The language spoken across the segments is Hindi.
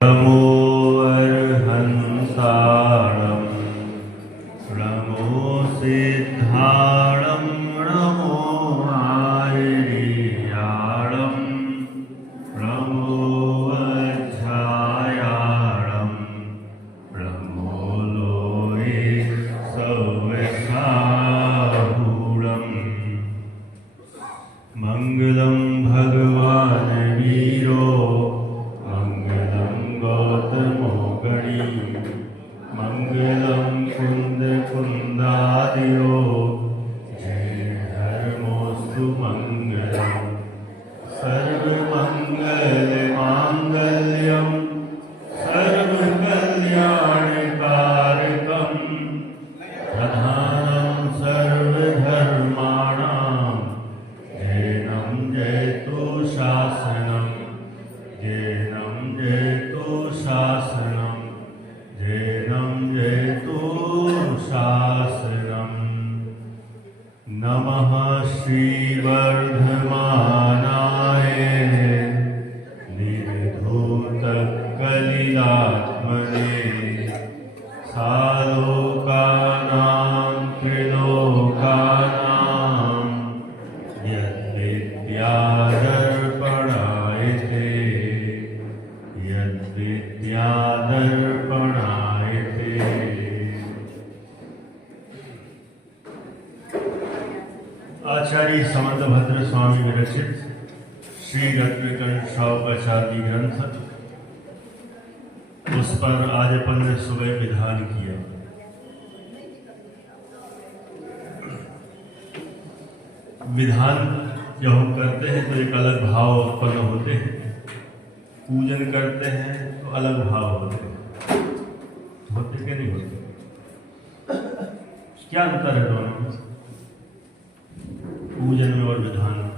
नमो अर्हन्तारं नमो सिद्धारं नमो आर्याणं नमो अध्यायाणं नमो लोये सविशाहूरं मङ्गलं भगवान् वीरो गौतमो गणी मंगलम कुंद कुंदादियो जय धर्मोस्तु मंगलम सर्वमंगल मांगल्यम सर्वकल्याणकारकम प्रधानं सर्वधर्माणां जैनं जयतु शासनम् जैनं जयतु शासनं जैनं जयतु शासनम् नमः श्रीवर्धमानाय निर्धूतकलिलात्मने सालोकानां त्रिलोकानां यद्विद्यादर्पणायते यद्विद्यादर्पणायते। आचार्य समर्थभद्र स्वामी विरचित श्री रत्नकर्ण शावकाचार्य ग्रंथ, उस पर आज अपन ने सुबह विधान किया। विधान जब हम करते हैं तो एक अलग भाव उत्पन्न होते हैं, पूजन करते हैं तो अलग भाव होते हैं, होते कि नहीं होते? क्या अंतर है दोनों में, पूजन में और विधान में?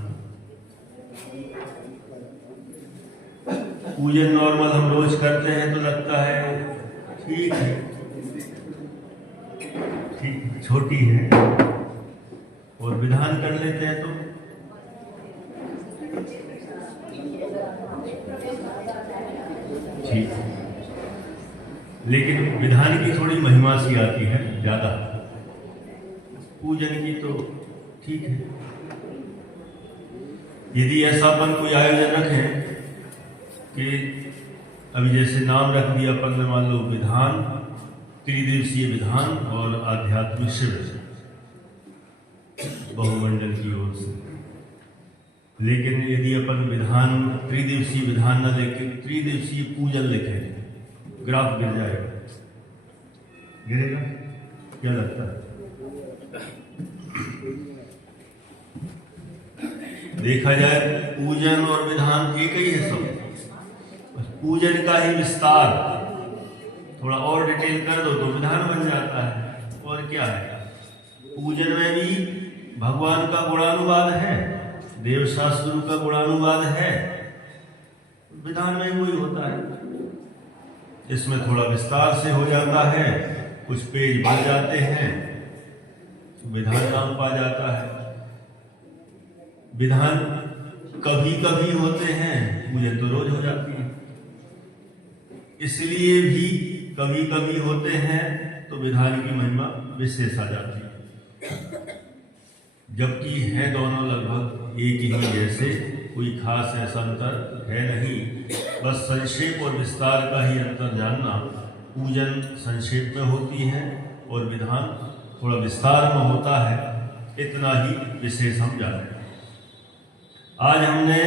पूजन नॉर्मल हम रोज करते हैं तो लगता है ठीक है, ठीक छोटी है, और विधान कर लेते हैं तो ठीक। लेकिन विधान की थोड़ी महिमा सी आती है ज्यादा, पूजन की तो ठीक है। यदि ऐसा अपन कोई आयोजन रखें कि अभी जैसे नाम रख दिया अपन ने, मान लो विधान, त्रिदिवसीय विधान और आध्यात्मिक शिविर बहुमंडल की ओर से, लेकिन यदि अपन विधान त्रिदिवसीय विधान न लेके त्रिदिवसीय पूजन लिखे, ग्राफ गिर जाएगा। गिरेगा? क्या लगता है? देखा जाए पूजन और विधान एक ही है सब, बस पूजन का ही विस्तार थोड़ा और डिटेल कर दो तो विधान बन जाता है। और क्या है, पूजन में भी भगवान का गुणानुवाद है, देव शास्त्र का गुणानुवाद है, विधान में वही होता है। इसमें थोड़ा विस्तार से हो जाता है, कुछ पेज बढ़ जाते हैं, विधान नाम पा जाता है। विधान कभी कभी होते हैं, पूजन तो रोज हो जाती है, इसलिए भी कभी कभी होते हैं तो विधान की महिमा विशेष आ जाती है। जबकि है दोनों लगभग एक ही जैसे, कोई खास ऐसा अंतर है नहीं, बस संक्षेप और विस्तार का ही अंतर जानना। पूजन संक्षेप में होती है और विधान थोड़ा विस्तार में होता है, इतना ही विशेष हम जानते हैं। आज हमने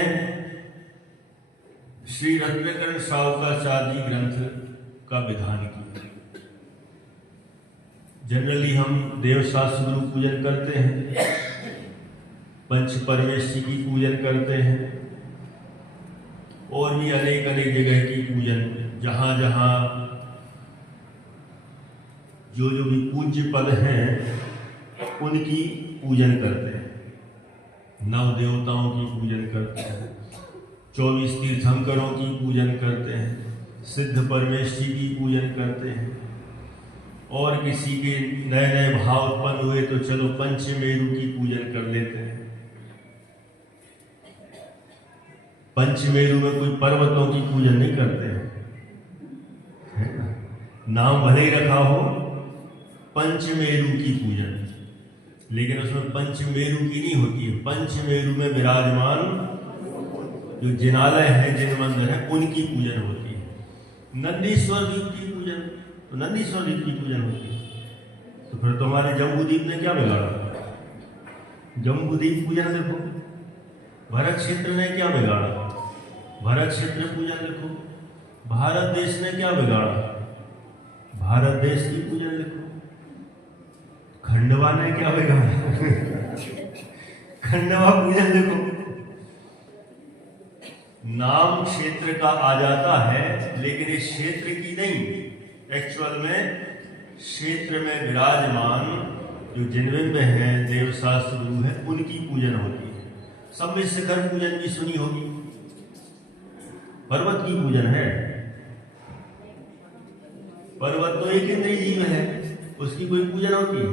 श्री रत्नकर्ण शावकाचार्य ग्रंथ का विधान किया। जनरली हम देवशास्त्र गुरु पूजन करते हैं, पंच परमेश्वरी की पूजन करते हैं, और भी अनेक अनेक जगह की पूजन, जहाँ जहाँ जो जो भी पूज्य पद हैं उनकी पूजन करते हैं। नव देवताओं की पूजन करते हैं, 24 तीर्थंकरों की पूजन करते हैं, सिद्ध परमेश्वरी की पूजन करते हैं, और किसी के नए नए भाव उत्पन्न हुए तो चलो पंचमेरु की पूजन कर लेते हैं। पंचमेरु में कोई पर्वतों की पूजन नहीं करते हैं, नाम भले ही रखा हो पंचमेरु की पूजन, लेकिन उसमें पंचमेरु की नहीं होती है। पंचमेरु में विराजमान जो जिनालय है, जिन मंदिर है, उनकी पूजन होती है। नंदीश्वर द्वीप की पूजन, तो नंदीश्वर द्वीप की पूजन होती है। तो फिर तुम्हारे जम्बूद्वीप ने क्या बिगाड़ा? जम्बूद्वीप पूजन देखो। भरत क्षेत्र ने क्या बिगाड़ा? भरत क्षेत्र पूजन देखो। भारत देश ने क्या बिगाड़ा? भारत देश की पूजन देखो। खंडवा ने क्या बिगाड़ा? खंडवा पूजन देखो। नाम क्षेत्र का आ जाता है, लेकिन इस क्षेत्र की नहीं, एक्चुअल में क्षेत्र में विराजमान जो जिनबिंब है, देवशास्त्र गुरु है, उनकी पूजन होती है। सम्मित शिखर पूजन भी सुनी होगी, पर्वत की पूजन है। पर्वत तो एक इंद्रिय जीव है, उसकी कोई पूजन होती है,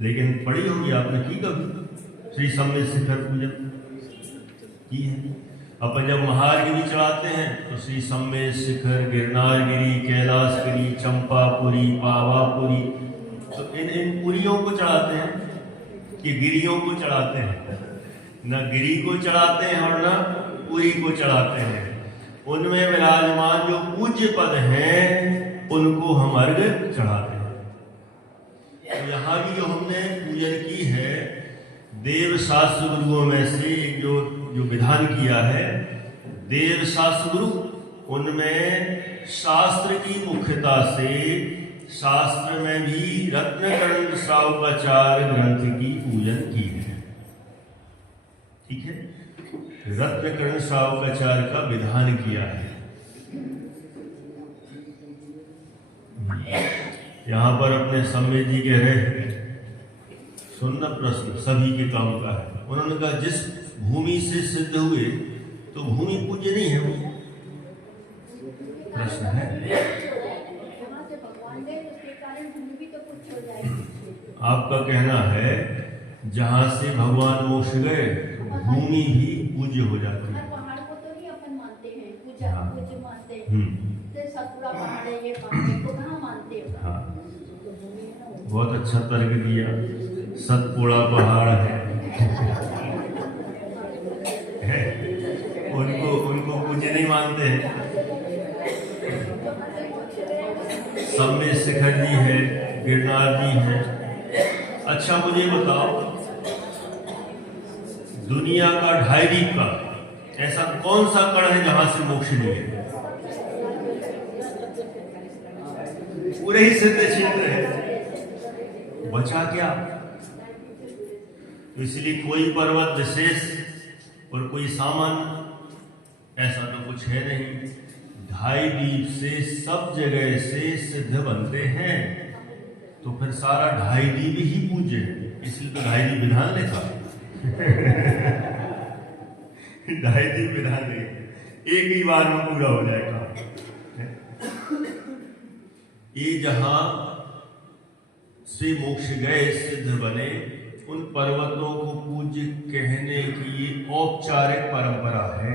लेकिन पढ़ी होगी आपने, की कभी श्री सम्मित शिखर पूजन की है। अपन जब महागिरी चढ़ाते हैं तो श्री सम्मेद शिखर, गिरनारगिरी, कैलाशगिरी, चंपापुरी, पावापुरी, तो इन पुरियों को चढ़ाते हैं कि गिरियों को चढ़ाते हैं? न गिरी को चढ़ाते हैं और न पुरी को चढ़ाते हैं। उनमें विराजमान जो पूज्य पद हैं उनको हम अर्घ चढ़ाते हैं। तो यहाँ की जो हमने पूजन की है, देव शास्त्र गुरुओं में से एक जो विधान किया है, देव शास्त्र गुरु, उनमें शास्त्र की मुख्यता से शास्त्र में भी रत्नकर्ण श्रावकाचार्य ग्रंथ की पूजन की है। ठीक है, रत्नकर्ण श्रावकाचार्य का विधान किया है। यहां पर अपने सम्मेद जी कह रहे हैं, सुनना प्रश्न सभी के काम का है। उन्होंने कहा जिस भूमि से सिद्ध हुए तो भूमि पूज्य नहीं है। वो प्रश्न है, आपका कहना है जहां से भगवान मोक्ष गए भूमि भी पूज्य हो जाती है। पहाड़ को तो नहीं अपन मानते हैं, पूज्य मानते हैं। सतपुड़ा पहाड़ है, ये पहाड़ को कहाँ मानते हैं? हाँ, बहुत अच्छा तर्क दिया। सतपुड़ा पहाड़ है, उनको पूज्य नहीं मानते हैं। सम्मेद शिखर जी है, गिरनार जी है। अच्छा मुझे बताओ, दुनिया का 2.5 द्वीप का ऐसा कौन सा कण है जहां से मोक्ष नहीं है? पूरे ही सिद्ध क्षेत्र है, बचा क्या? तो इसलिए कोई पर्वत विशेष और कोई सामान्य ऐसा तो कुछ है नहीं। 2.5 द्वीप से सब जगह से सिद्ध बनते हैं, तो फिर सारा 2.5 द्वीप ही पूज्य है। इसलिए तो 2.5 द्वीप विधान लिखा। 2.5 द्वीप विधान नहीं, एक ही बार में पूरा हो जाएगा। ये जहां से मोक्ष गए, सिद्ध बने, उन पर्वतों को पूज्य कहने की औपचारिक परंपरा है।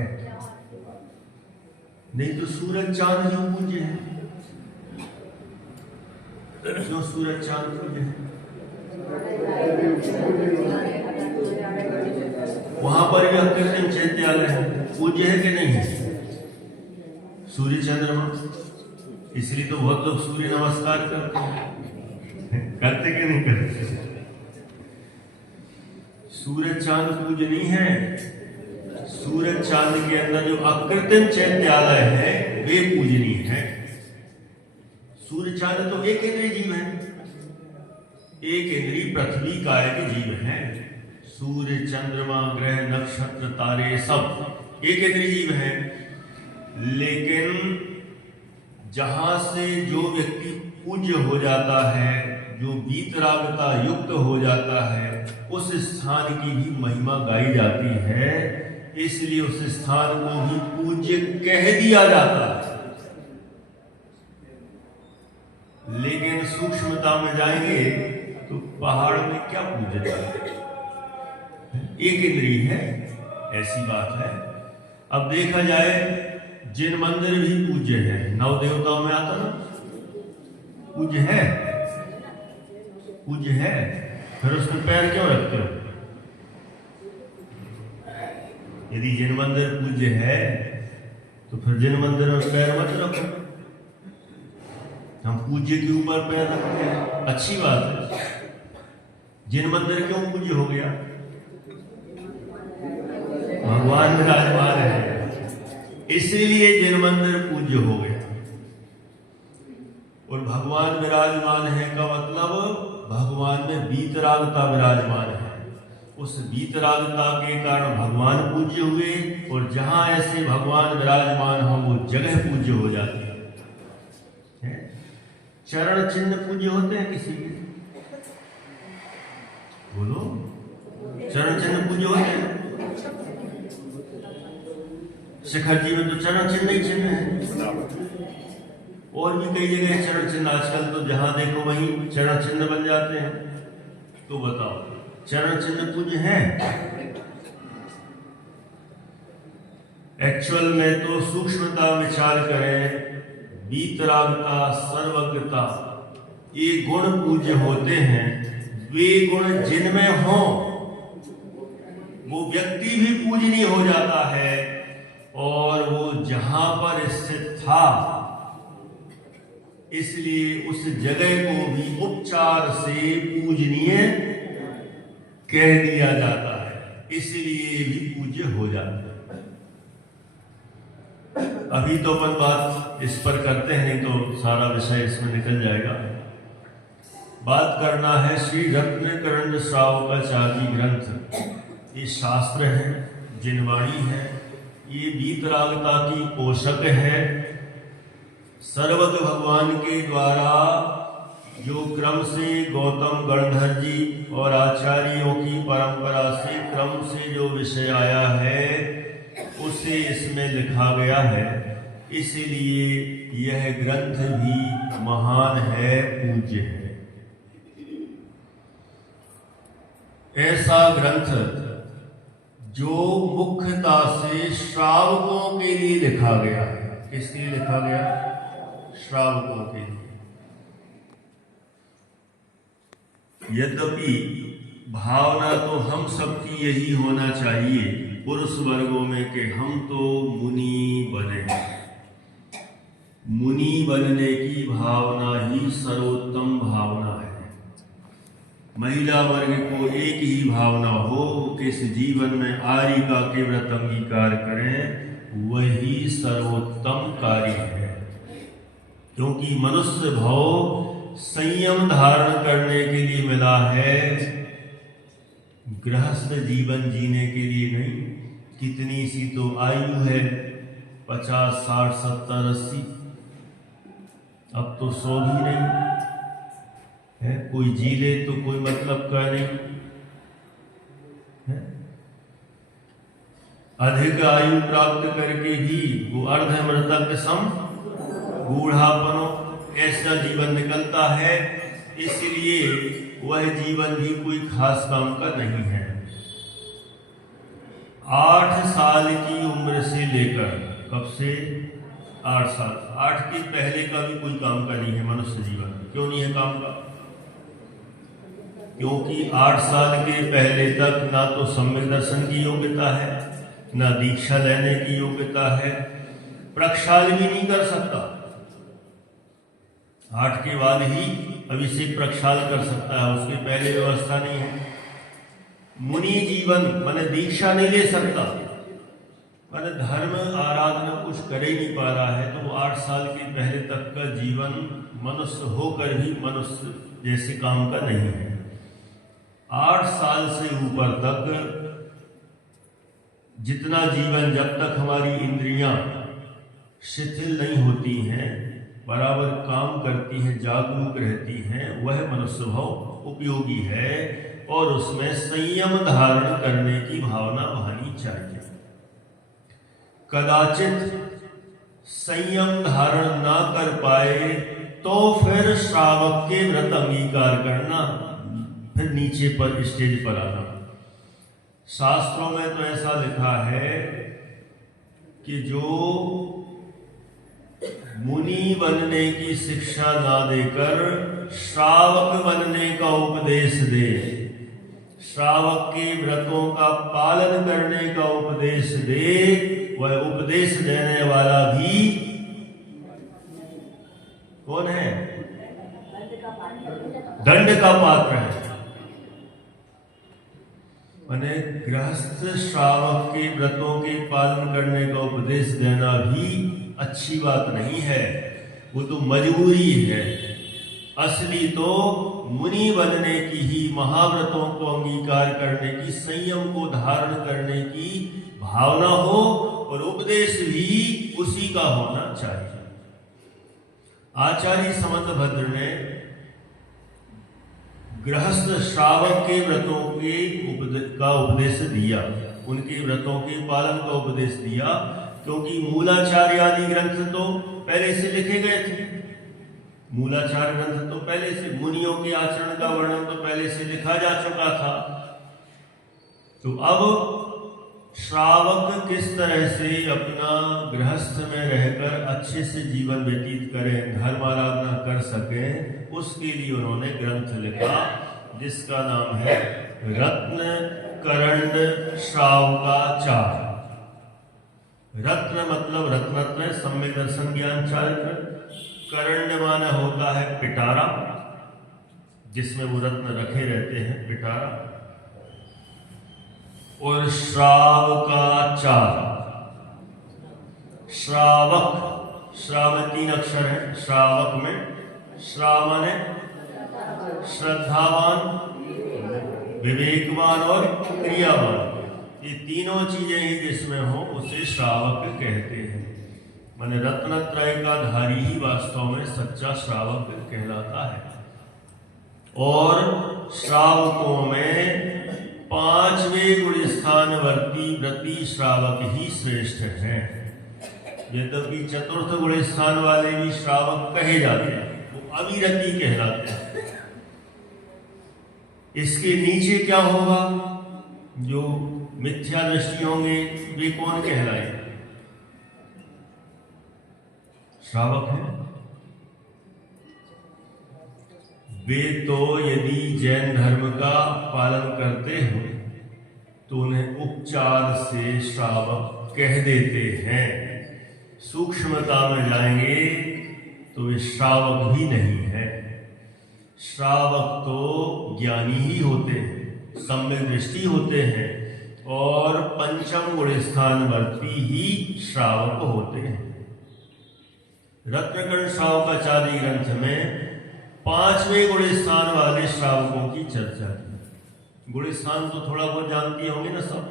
नहीं तो सूरज चांद जो पूज्य है, जो सूरज चांद पूज्य है, वहां पर भी कृत्रिम चैत्यालय है, पूज्य है कि नहीं है? सूर्य चंद्रमा, इसलिए तो बहुत लोग सूर्य नमस्कार करते हैं, करते कि नहीं करते? सूरज चांद पूज्य नहीं है। सूरज चांद के अंदर जो अकृत्रिम चैत्यालय है वे पूजनीय है। सूर्य चांद तो एक इंद्रिय जीव है, एक इंद्रिय पृथ्वी काय के जीव है। सूर्य, चंद्रमा, ग्रह, नक्षत्र, तारे सब एक इंद्रिय जीव है। लेकिन जहां से जो व्यक्ति पूज्य हो जाता है, जो वीतरागता युक्त हो जाता है, उस स्थान की भी महिमा गाई जाती है, इसलिए उस स्थान को भी पूज्य कह दिया जाता है। लेकिन सूक्ष्मता में जाएंगे तो पहाड़ में क्या पूजता है? एक इंद्रिय है, ऐसी बात है। अब देखा जाए जिन मंदिर भी पूज्य है, 9 देवताओं में आता ना, पूज्य है? पूज्य है, फिर उसमें पैर क्यों रखते हो? यदि जिन मंदिर पूज्य है तो फिर जिन मंदिर में पैर मत रखो। हम पूज्य के ऊपर पैर रखते हैं, अच्छी बात है। जिन मंदिर क्यों पूज्य हो गया? भगवान विराजमान है, इसलिए जिन मंदिर पूज्य हो गया। और भगवान विराजमान है का मतलब भगवान में वीतरागता विराजमान है। उस वीतरागता के कारण भगवान पूज्य हुए, और जहां ऐसे भगवान विराजमान हो वो जगह पूज्य हो जाती है। चरण चिन्ह पूज्य होते हैं किसी के? बोलो, चरण चिन्ह पूज्य होते हैं? शिखर जी में तो चरण चिन्ह ही चिन्ह है, और भी कई जगह चरण चिन्ह। आजकल तो जहां देखो वहीं चरण चिन्ह बन जाते हैं। तो बताओ, चरण चिन्ह पूज्य है? एक्चुअल में तो सूक्ष्मता विचार करें, वीतरागता, सर्वज्ञता, ये गुण पूज्य होते हैं। वे गुण जिनमें हो वो व्यक्ति भी पूजनीय हो जाता है, और वो जहां पर स्थित था इसलिए उस जगह को भी उपचार से पूजनीय कह दिया जाता है, इसलिए भी पूज्य हो जाता है। अभी तो अपन बात इस पर करते हैं, नहीं तो सारा विषय इसमें निकल जाएगा। बात करना है श्री रत्नकरंद श्रावकाचार्य ग्रंथ। ये शास्त्र है, जिनवाणी है, ये वीतरागता की पोषक है। सर्वज्ञ भगवान के द्वारा जो क्रम से गौतम गणधर जी और आचार्यों की परंपरा से क्रम से जो विषय आया है उसे इसमें लिखा गया है, इसलिए यह ग्रंथ भी महान है, पूज्य है। ऐसा ग्रंथ जो मुख्यता से श्रावकों के लिए लिखा गया है। किसके लिए लिखा गया? श्रावकों के लिए। यद्यपि भावना तो हम सबकी यही होना चाहिए पुरुष वर्गों में कि हम तो मुनि बने। मुनि बनने की भावना ही सर्वोत्तम भावना है। महिला वर्ग को एक ही भावना हो कि इस जीवन में आर्यिका के व्रत अंगीकार करें, वही सर्वोत्तम कार्य है। क्योंकि मनुष्य भाव संयम धारण करने के लिए मिला है, गृहस्थ जीवन जीने के लिए नहीं। कितनी सी तो आयु है, 50, 60, 70, 80, अब तो 100 भी नहीं है। कोई जी ले तो कोई मतलब का नहीं है। अधिक आयु प्राप्त करके भी वो अर्धमृतक सम बूढ़ापनो ऐसा जीवन निकलता है, इसलिए वह जीवन भी कोई खास काम का नहीं है। 8 साल की उम्र से लेकर, कब से? 8 साल। 8 के पहले का भी कोई काम का नहीं है मनुष्य जीवन। क्यों नहीं है काम का? क्योंकि 8 साल के पहले तक ना तो सम्यक दर्शन की योग्यता है, ना दीक्षा लेने की योग्यता है, प्रक्षाल भी नहीं कर सकता। 8 के बाद ही अभिषेक प्रक्षाल कर सकता है, उसके पहले व्यवस्था नहीं है। मुनि जीवन माने दीक्षा नहीं ले सकता, माने धर्म आराधना कुछ कर ही नहीं पा रहा है, तो वो 8 साल के पहले तक का जीवन मनुष्य होकर भी मनुष्य जैसे काम का नहीं है। 8 साल से ऊपर तक जितना जीवन, जब तक हमारी इंद्रियां शिथिल नहीं होती हैं, बराबर काम करती हैं, जागरूक रहती हैं, वह मनुष्य भाव उपयोगी है, और उसमें संयम धारण करने की भावना होनी चाहिए। कदाचित संयम धारण ना कर पाए तो फिर श्रावक के व्रत अंगीकार करना, फिर नीचे पर स्टेज पर आना। शास्त्रों में तो ऐसा लिखा है कि जो मुनि बनने की शिक्षा ना देकर श्रावक बनने का उपदेश दे, श्रावक के व्रतों का पालन करने का उपदेश दे, वह उपदेश देने वाला भी कौन है? दंड का पात्र है। माने गृहस्थ श्रावक के व्रतों के पालन करने का उपदेश देना भी अच्छी बात नहीं है, वो तो मजबूरी है। असली तो मुनि बनने की ही, महाव्रतों को अंगीकार करने की, संयम को धारण करने की भावना हो, और उपदेश भी उसी का होना चाहिए। आचार्य समंतभद्र ने गृहस्थ श्रावक के व्रतों का उपदेश दिया, उनके व्रतों के पालन का उपदेश दिया, क्योंकि मूलाचार्य आदि ग्रंथ तो पहले से लिखे गए थे। मूलाचार्य ग्रंथ तो पहले से, मुनियों के आचरण का वर्णन तो पहले से लिखा जा चुका था। तो अब श्रावक किस तरह से अपना गृहस्थ में रहकर अच्छे से जीवन व्यतीत करें, धर्म आराधना कर सकें, उसके लिए उन्होंने ग्रंथ लिखा, जिसका नाम है रत्न करंड श्रावकाचार। रत्न मतलब रत्नत्रय, सम्यक दर्शन ज्ञान चारित्र। करंड माना होता है पिटारा, जिसमें वो रत्न रखे रहते हैं, पिटारा। और श्रावकाचार, श्रावक, श्राव 3 अक्षर है श्रावक में। श्राव माने श्रद्धावान, विवेकवान और क्रियावान, ये तीनों चीजें ही जिसमें हो उसे श्रावक कहते हैं। माने रत्नत्रय का धारी ही वास्तव में सच्चा श्रावक कहलाता है। और श्रावकों में 5वें गुण स्थानवर्ती व्रती श्रावक ही श्रेष्ठ हैं। यद्यपि चतुर्थ गुण स्थान वाले भी श्रावक कहे जाते हैं, वो अविरति कहलाते हैं। इसके नीचे क्या होगा? जो मिथ्या दृष्टि होंगे वे कौन कहलाए? श्रावक है। वे तो यदि जैन धर्म का पालन करते हो तो उन्हें उपचार से श्रावक कह देते हैं। सूक्ष्मता में जाएंगे तो वे श्रावक भी नहीं है। श्रावक तो ज्ञानी ही होते हैं, सम्यक दृष्टि होते हैं, और 5म गुण स्थानवर्ती ही श्रावक होते हैं। रत्नकर्ण श्रावकाचार्य ग्रंथ में 5वें गुण स्थान वाले श्रावकों की चर्चा की। गुण स्थान तो थोड़ा बहुत जानती होंगे ना सब,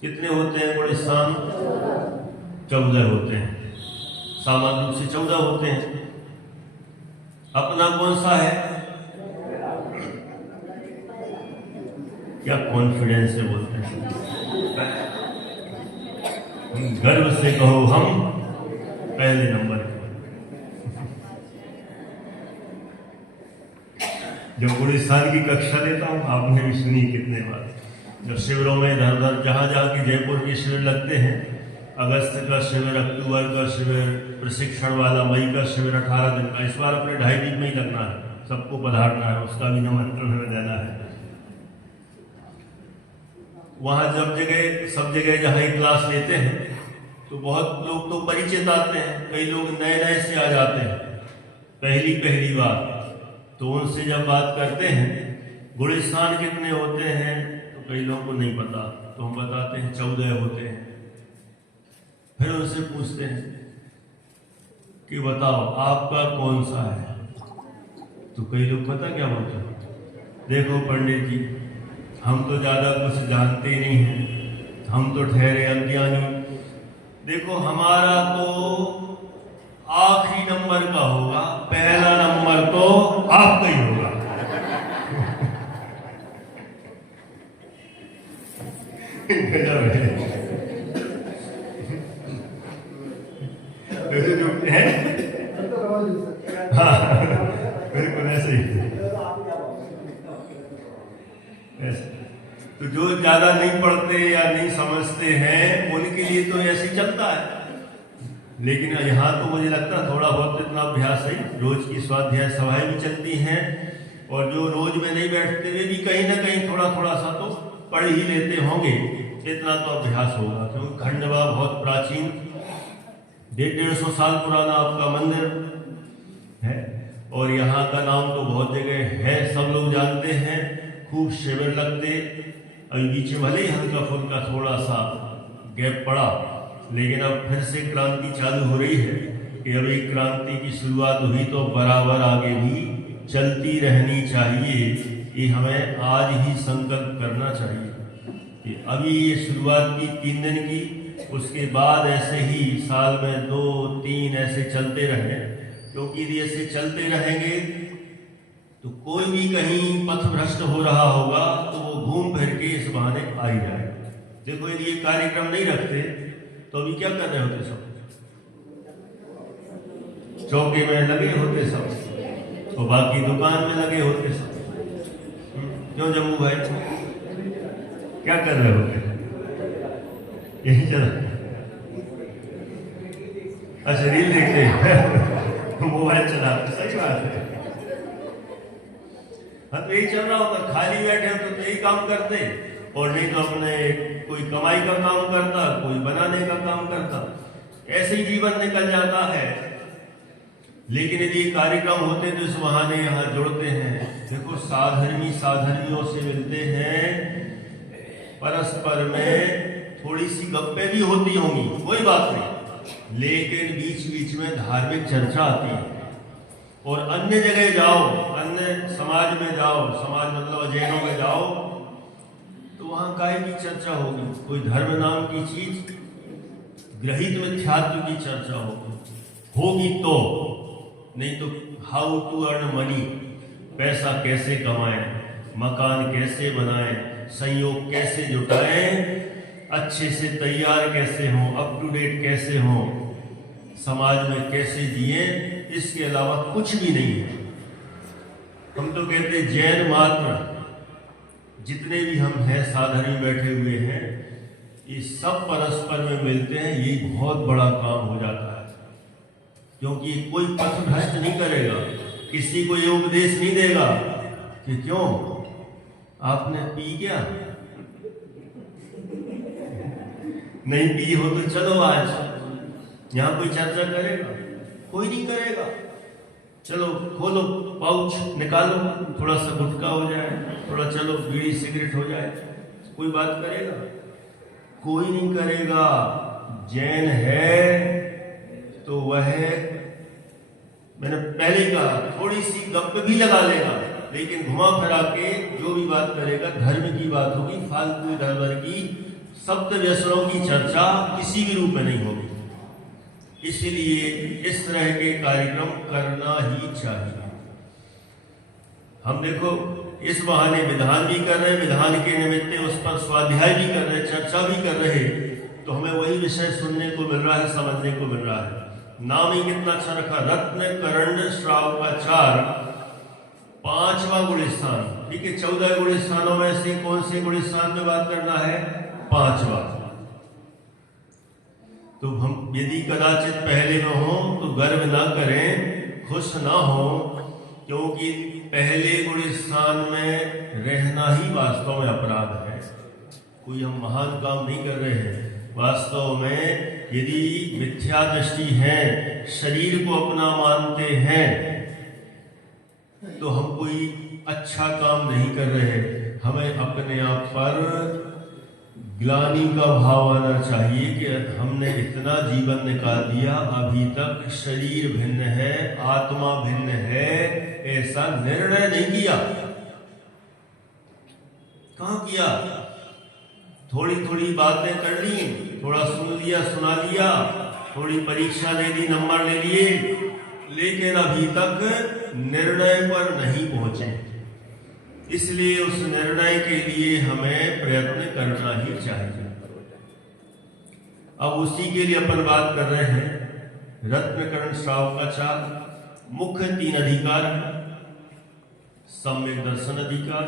कितने होते हैं गुण स्थान? 14 होते हैं, सामान्य रूप से 14 होते हैं। अपना कौन सा है? क्या कॉन्फिडेंस से बोलते हैं, गर्व से कहो हम पहले नंबर के। जब गुणस्थान की कक्षा लेता हूँ, आपने भी सुनी कितने बार, जब शिविरों में इधर उधर जहाँ के जयपुर के शिविर लगते हैं, अगस्त का शिविर, अक्टूबर का शिविर, प्रशिक्षण वाला मई का शिविर 18 दिन का, इस बार अपने 2.5 दिन में ही लगना है, सबको पधारना है, उसका भी निमंत्रण हमें देना है। वहाँ सब जगह जहाँ क्लास लेते हैं तो बहुत लोग तो परिचित आते हैं, कई लोग नए से आ जाते हैं पहली बार। तो उनसे जब बात करते हैं गुण स्थान कितने होते हैं तो कई लोगों को नहीं पता, तो हम बताते हैं 14 होते हैं। फिर उनसे पूछते हैं कि बताओ आपका कौन सा है, तो कई लोग पता क्या बोलते हैं, देखो पंडित जी हम तो ज़्यादा कुछ जानते नहीं हैं, हम तो ठहरे अज्ञानी, देखो हमारा तो आखिरी नंबर का होगा, पहला नंबर तो आपका ही होगा। वैसे जो है हाँ बिल्कुल ऐसे ही। तो जो ज्यादा नहीं पढ़ते या नहीं समझते हैं उनके लिए तो ऐसे चलता है। लेकिन यहाँ तो मुझे लगता है थोड़ा बहुत इतना अभ्यास है, रोज की स्वाध्याय सभाएं भी चलती हैं और जो रोज में नहीं बैठते वे भी कहीं ना कहीं थोड़ा थोड़ा सा तो पढ़ ही लेते होंगे, इतना तो अभ्यास होगा। क्योंकि खंडवा बहुत प्राचीन 150 साल पुराना आपका मंदिर है और यहाँ का नाम तो बहुत जगह है, सब लोग जानते हैं, खूब शिविर लगते। अभी बीच में भले ही हल्का फुल्का थोड़ा सा गैप पड़ा, लेकिन अब फिर से क्रांति चालू हो रही है कि अब एक क्रांति की शुरुआत हुई तो बराबर आगे भी चलती रहनी चाहिए। ये हमें आज ही संकल्प करना चाहिए कि अभी ये शुरुआत की 3 दिन की, उसके बाद ऐसे ही साल में 2-3 ऐसे चलते रहे। क्योंकि यदि ऐसे चलते रहेंगे तो कोई भी कहीं पथ भ्रष्ट हो रहा होगा तो वो घूम फिर के इस बहाने आ ही जाए। देखो यदि ये कार्यक्रम नहीं रखते तो अभी क्या कर रहे होते सब, चौके में लगे होते सब और बाकी दुकान में लगे होते सब। क्यों जम्मू भाई क्या कर रहे होते? यही चला, अच्छा रील देखते हैं मोबाइल चलाते, सही बात है। हाँ तो यही चल रहा होता, खाली बैठे हो तो यही काम करते, और नहीं तो अपने कोई कमाई का काम करता, कोई बनाने का काम करता, ऐसे ही जीवन निकल जाता है। लेकिन यदि कार्यक्रम होते तो इस बहाने यहाँ जुड़ते हैं। देखो साधर्मी साधर्मियों से मिलते हैं, परस्पर में थोड़ी सी गप्पे भी होती होंगी, कोई बात नहीं, लेकिन बीच बीच में धार्मिक चर्चा आती है। और अन्य जगह जाओ, अन्य समाज में जाओ, समाज मतलब जैनों में जाओ, तो वहां काय की चर्चा होगी? कोई धर्म नाम की चीज, ग्रहित मिथ्यात्व की चर्चा होगी तो, नहीं तो हाउ टू अर्न मनी, पैसा कैसे कमाएं, मकान कैसे बनाएं, संयोग कैसे जुटाएं, अच्छे से तैयार कैसे हों, अप टू डेट कैसे हों, समाज में कैसे जिए, इसके अलावा कुछ भी नहीं है। हम तो कहते जैन मात्र जितने भी हम हैं साधर्मी बैठे हुए हैं, ये सब परस्पर में मिलते हैं, ये बहुत बड़ा काम हो जाता है। क्योंकि कोई पथ भ्रष्ट नहीं करेगा, किसी को ये उपदेश नहीं देगा कि क्यों आपने पी क्या, नहीं पी हो तो चलो आज यहां कोई चर्चा करेगा? कोई नहीं करेगा। चलो खोलो पाउच निकालो, थोड़ा सा गुटखा हो जाए, थोड़ा चलो बीड़ी सिगरेट हो जाए, कोई बात करेगा? कोई नहीं करेगा। जैन है तो वह, मैंने पहले कहा, थोड़ी सी गप भी लगा लेगा, लेकिन घुमा फिरा के जो भी बात करेगा धर्म की बात होगी, फालतू धर्म की सप्त व्यसनों की चर्चा किसी भी रूप में नहीं होगी। इसलिए इस तरह के कार्यक्रम करना ही चाहिए। हम देखो इस बहाने विधान भी कर रहे हैं, विधान के निमित्त उस पर स्वाध्याय भी कर रहे हैं, चर्चा भी कर रहे हैं, तो हमें वही विषय सुनने को मिल रहा है, समझने को मिल रहा है। नाम ही कितना अच्छा रखा, रत्न करंड श्रावकाचार, 5वां गुण स्थान। ठीक है, 14 गुण स्थानों में से कौन से गुण स्थान में बात करना है? 5वां। तो हम यदि कदाचित पहले में हो तो गर्व ना करें, खुश ना हो, क्योंकि पहले गुण स्थान में रहना ही वास्तव में अपराध है। कोई हम महान काम नहीं कर रहे हैं। वास्तव में यदि मिथ्या दृष्टि है, शरीर को अपना मानते हैं, तो हम कोई अच्छा काम नहीं कर रहे। हमें अपने आप पर ग्लानि का भाव आना चाहिए कि हमने इतना जीवन निकाल दिया, अभी तक शरीर भिन्न है, आत्मा भिन्न है, ऐसा निर्णय नहीं किया। कहां किया? थोड़ी थोड़ी बातें कर ली, थोड़ा सुन लिया, सुना लिया, थोड़ी परीक्षा दे दी, नंबर ले लिए, लेकिन अभी तक निर्णय पर नहीं पहुंचे। इसलिए उस निर्णय के लिए हमें प्रयत्न करना ही चाहिए। अब उसी के लिए अपन बात कर रहे हैं। रत्नकरण श्रावकाचार, मुख्य 3 अधिकार, सम्यक दर्शन अधिकार,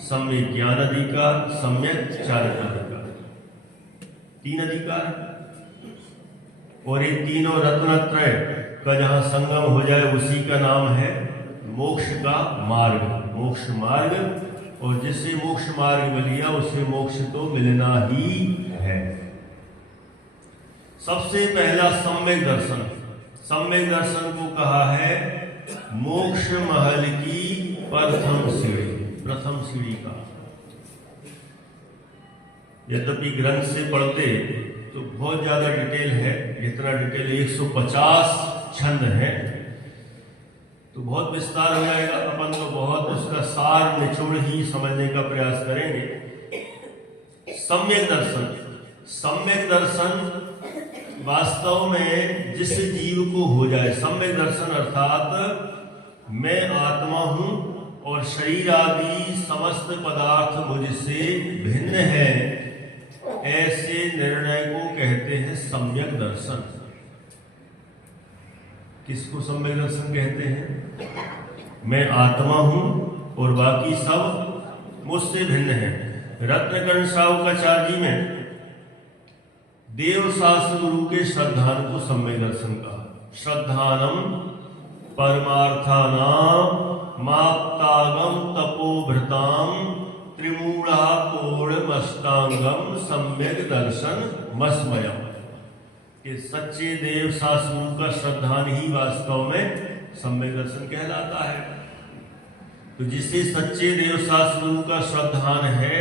सम्यक ज्ञान अधिकार, सम्यक चारित्र अधिकार। 3 अधिकार। और ये तीनों रत्नत्रय का जहाँ संगम हो जाए उसी का नाम है मोक्ष का मार्ग, मोक्ष मार्ग। और जिससे मोक्ष मार्ग मिल गया उसे मोक्ष तो मिलना ही है। सबसे पहला सम्यक दर्शन, सम्यक दर्शन को कहा है मोक्ष महल की प्रथम सीढ़ी, प्रथम सीढ़ी का। यद्यपि ग्रंथ से पढ़ते तो बहुत ज्यादा डिटेल है, जितना डिटेल 150 छंद है तो बहुत विस्तार हो जाएगा। अपन तो बहुत उसका सार निचोड़ ही समझने का प्रयास करेंगे। सम्यक दर्शन, सम्यक दर्शन वास्तव में जिस जीव को हो जाए, सम्यक दर्शन अर्थात मैं आत्मा हूं और शरीर आदि समस्त पदार्थ मुझसे भिन्न है, ऐसे निर्णय को कहते हैं सम्यक दर्शन। किसको सम्यक दर्शन कहते हैं? मैं आत्मा हूं और बाकी सब मुझसे भिन्न है। रत्नकर्ण शाहुकाचार्य जी में देव शास्त्र गुरु के श्रद्धान को सम्यक दर्शन कहा। श्रद्धानम परमार्थानाम माप्तागम तपोभृताम त्रिमूढ़ा कोणमष्टांगम सम्यक दर्शन मस्मयम। कि सच्चे देव शास्त्र गुरु का श्रद्धान ही वास्तव में सम्यक दर्शन कहलाता है। तो जिसे सच्चे देव शास्त्र गुरु का श्रद्धान है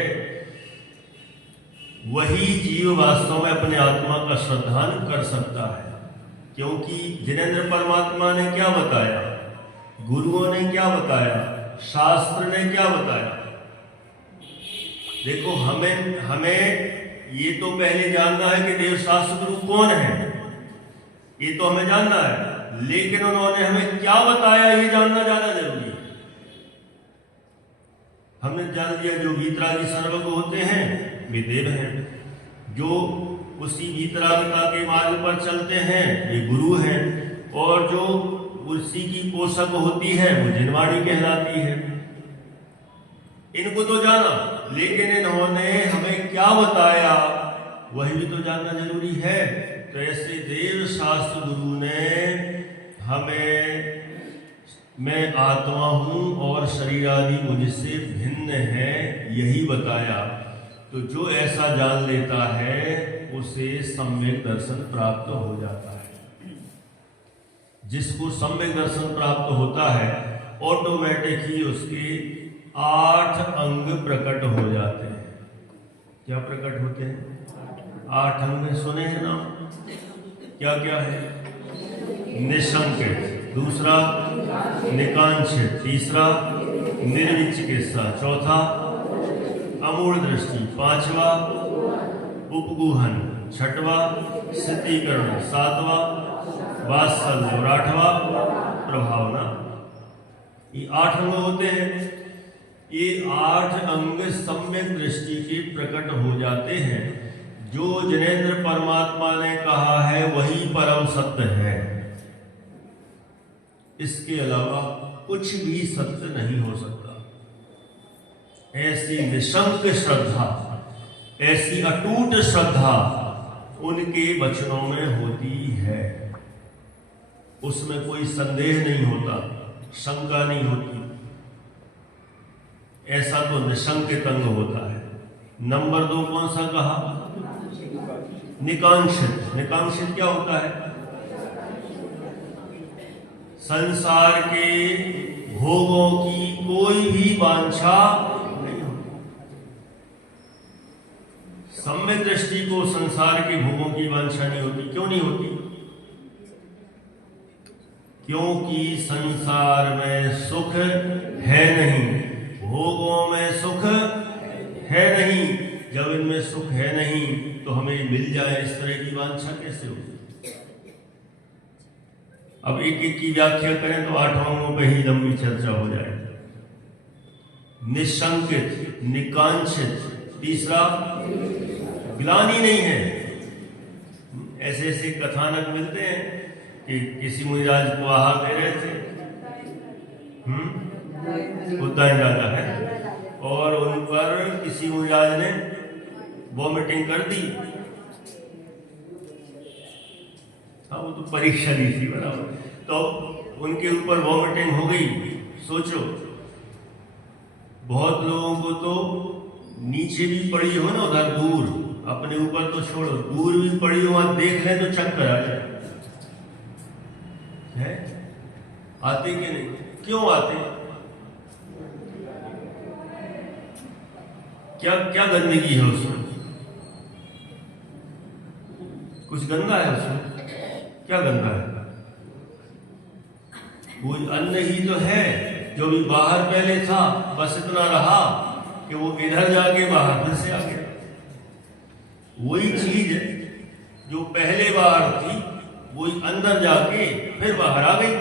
वही जीव वास्तव में अपने आत्मा का श्रद्धान कर सकता है। क्योंकि जिनेंद्र परमात्मा ने क्या बताया, गुरुओं ने क्या बताया, शास्त्र ने क्या बताया। देखो हमें ये तो पहले जानना है कि देव शास्त्र गुरु कौन है, ये तो हमें जानना है, लेकिन उन्होंने हमें क्या बताया ये जानना ज्यादा जरूरी है। हमने जान लिया जो वीतरागी सर्वज्ञ होते हैं वे देव हैं, जो उसी वीतरागता के मार्ग पर चलते हैं ये गुरु हैं, और जो उसी की पोषक होती है वो जिनवाणी कहलाती है। इनको तो जाना, लेकिन इन्होंने हमें क्या बताया वही भी तो जानना जरूरी है। तो ऐसे देव शास्त्र गुरु ने हमें मैं आत्मा हूं और शरीर आदि मुझसे भिन्न है यही बताया। तो जो ऐसा जान लेता है उसे सम्यक दर्शन प्राप्त हो जाता है। जिसको सम्यक दर्शन प्राप्त होता है ऑटोमेटिक ही उसके 8 अंग प्रकट हो जाते हैं। क्या प्रकट होते हैं? 8 अंग सुने हैं ना? क्या क्या है? निशंकित, दूसरा निकांक्षित, तीसरा निर्विचिकित्सा, चौथा अमूढ़ दृष्टि, पांचवा उपगूहन, छठवा स्थितीकरण, सातवा वात्सल्य और आठवा प्रभावना। ये 8 अंग होते हैं। ये 8 अंग सम्यक दृष्टि के प्रकट हो जाते हैं। जो जिनेंद्र परमात्मा ने कहा है वही परम सत्य है, इसके अलावा कुछ भी सत्य नहीं हो सकता। ऐसी निशंक श्रद्धा, ऐसी अटूट श्रद्धा उनके वचनों में होती है। उसमें कोई संदेह नहीं होता, शंका नहीं होती। ऐसा तो निशंकित अंग होता है। नंबर 2 कौन सा कहा? निकांक्षित। निकांक्षित क्या होता है? संसार के भोगों की कोई भी वांछा नहीं होती। सम्यक दृष्टि को संसार के भोगों की वांछा नहीं होती। क्यों नहीं होती? क्योंकि संसार में सुख है नहीं, भोगों में सुख है नहीं। जब इनमें सुख है नहीं तो हमें मिल जाए इस तरह की वांछा कैसे होगी? अब एक एक की व्याख्या करें तो 8 अंगों पे ही लंबी चर्चा हो जाए। निशंकित, निकांक्षित, तीसरा ग्लानि नहीं है। ऐसे ऐसे कथानक मिलते हैं कि किसी मुनिराज को आहा दे रहे थे, उद्दान राजा है, और उन पर किसी मुनिराज ने वॉमिटिंग कर दी। हाँ, वो तो परीक्षा दी थी बराबर, तो उनके ऊपर वॉमिटिंग हो गई। सोचो, बहुत लोगों को तो नीचे भी पड़ी हो ना, उधर दूर, अपने ऊपर तो छोड़ो, दूर भी पड़ी हो, आप देख लें तो चक्कर आ जाए। है आते कि नहीं? क्यों आते? क्या क्या गंदगी है उसमें? कुछ गंदा है उसमें? क्या गंदा है? वो अन्न ही तो है जो भी बाहर पहले था, बस इतना रहा कि वो इधर जाके बाहर फिर से आ गया। वही चीज है जो पहले बाहर थी, वही अंदर जाके फिर बाहर आ गई,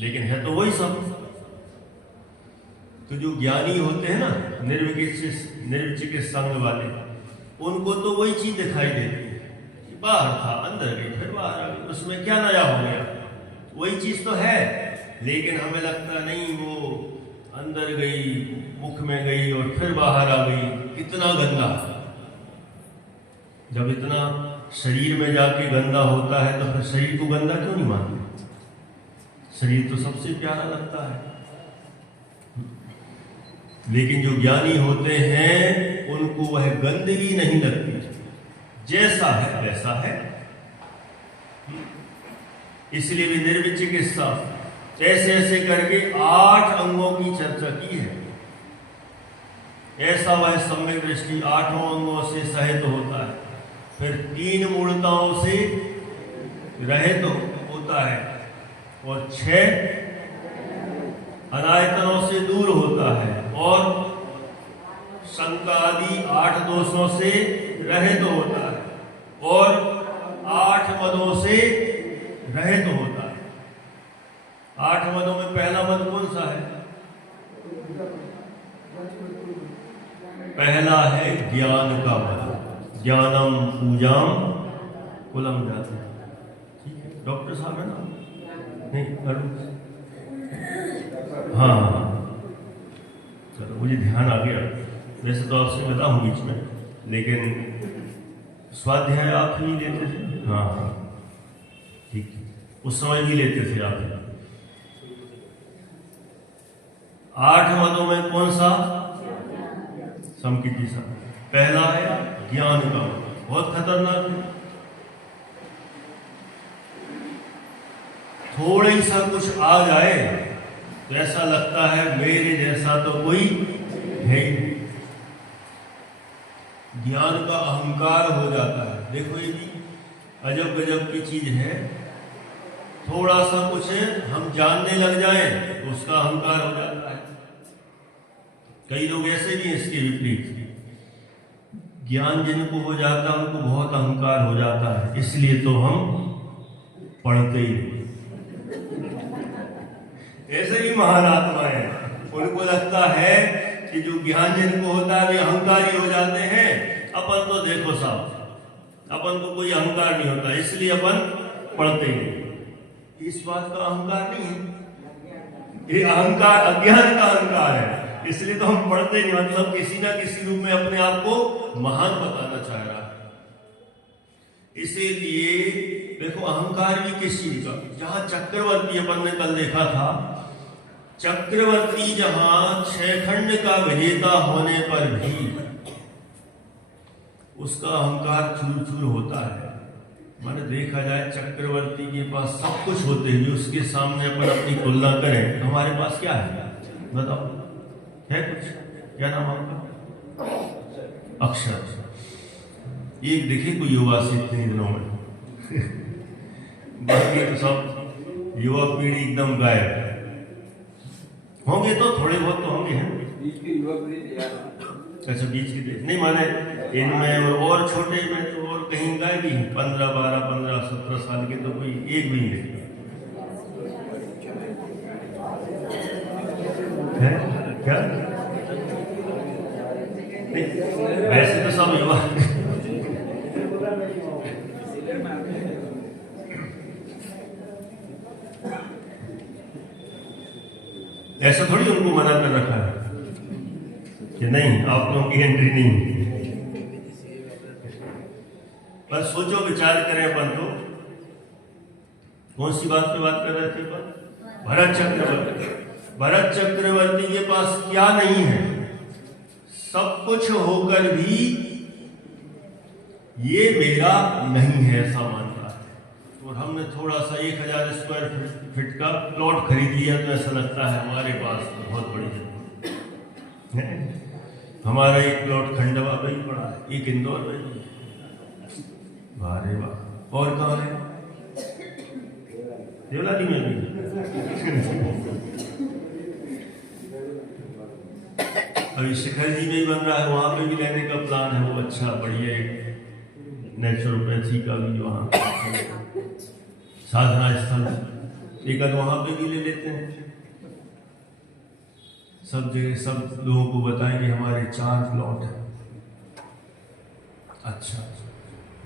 लेकिन है तो वही सब। तो जो ज्ञानी होते हैं ना, निर्विचिकित्सांग वाले, उनको तो वही चीज दिखाई देती है, बाहर था अंदर गई फिर बाहर आ गई, उसमें क्या नया हो गया? वही चीज तो है, लेकिन हमें लगता नहीं वो अंदर गई, मुख में गई और फिर बाहर आ गई, कितना गंदा। जब इतना शरीर में जाके गंदा होता है तो फिर शरीर को गंदा क्यों नहीं मानते? शरीर तो सबसे प्यारा लगता है। लेकिन जो ज्ञानी होते हैं उनको वह गंदगी नहीं लगती, जैसा है वैसा है। इसलिए भी निर्विचिकित्सा ऐसे ऐसे करके 8 अंगों की चर्चा की है। ऐसा वह सम्यक दृष्टि 8 अंगों से सहित होता है, फिर 3 मूर्ताओं से रहित होता है, और 6 अनायतनों से दूर होता है, और शंका आदि 8 दोषों से रहित होता है, और 8 मदों से रहित होता है। 8 मदों में पहला मद कौन सा है? पहला है ज्ञान का मद, ज्ञानम पूजाम कुलम जाति। ठीक है, डॉक्टर साहब है ना? नहीं, हाँ, चलो मुझे ध्यान आ गया। वैसे तो आपसे बता हूँ बीच में, लेकिन स्वाध्याय आप ही लेते थे? हाँ हाँ, ठीक है, उस समय भी लेते थे आप। 8 मदों में कौन सा? समकिति सा। पहला है ज्ञान का मद, बहुत खतरनाक है। थोड़ा ही सा कुछ आ जाए तो ऐसा लगता है मेरे जैसा तो कोई है ही। ज्ञान का अहंकार हो जाता है। देखो, ये भी अजब गजब की चीज है। थोड़ा सा कुछ हम जानने लग जाएं तो उसका अहंकार हो जाता है। कई लोग ऐसे भी इसके विपरीत, ज्ञान जिनको हो जाता है उनको बहुत अहंकार हो जाता है, इसलिए तो हम पढ़ते ही नहीं। ऐसे ही महान आत्मा है, उनको लगता है कि जो ज्ञान जिनको होता है वे अहंकारी हो जाते हैं। अपन तो देखो साहब, अपन को कोई अहंकार नहीं होता, इसलिए अपन पढ़ते नहीं। इस बात का अहंकार नहीं है, ये अहंकार अज्ञान का अहंकार है, इसलिए तो हम पढ़ते नहीं। मतलब किसी ना किसी रूप में अपने आप को महान बताना चाह रहा है। इसीलिए देखो, अहंकार भी किस चीज का? जहां चक्रवर्ती अपन ने कल देखा था, चक्रवर्ती जहां 6 खंड का विजेता होने पर भी उसका अहंकार चूर चूर होता है। मैंने देखा जाए, चक्रवर्ती के पास सब कुछ होते हुए उसके सामने अपन अपनी तुलना करें तो हमारे पास क्या है? बताओ, है कुछ? क्या नाम आपका? अक्षर। एक देखे कोई युवा से इतने दिनों में बाकी तो सब युवा पीढ़ी एकदम गायब। होंगे तो थोड़े बहुत तो होंगे, हैं बीच के युवा पीढ़ी। अच्छा, बीच के नहीं, माने इनमें और छोटे में तो और कहीं गायब भी हैं। 15, 12, 15, 17 साल के तो कोई एक भी नहीं है। क्या नहीं, वैसे तो सब युवा ऐसा थोड़ी उनको मना कर रखा है कि नहीं, आप लोगों की एंट्री नहीं। बस सोचो, विचार करें अपन तो कौन सी बात पे बात कर रहे थे? भरत चक्रवर्ती। भरत चक्रवर्ती के पास क्या नहीं है? सब कुछ होकर भी ये मेरा नहीं है ऐसा मानता है। और हमने थोड़ा सा 1000 स्क्वायर फीट का प्लॉट खरीद लिया तो ऐसा लगता है हमारे पास तो बहुत बड़ी जमीन है। हमारा एक प्लॉट खंडवा में ही पड़ा है, एक इंदौर में ही। वाह रे वाह। और कहाँ है? देवलाली में भी। अभी शिखर जी में ही बन रहा है, वहां पे भी लेने का प्लान है। वो अच्छा बढ़िया एक नेचुरोपैथी का भी वहाँ साधना स्थल एक वहां पे भी ले लेते हैं। सब जगह सब लोगों को बताएंगे हमारे 4 प्लॉट हैं। अच्छा,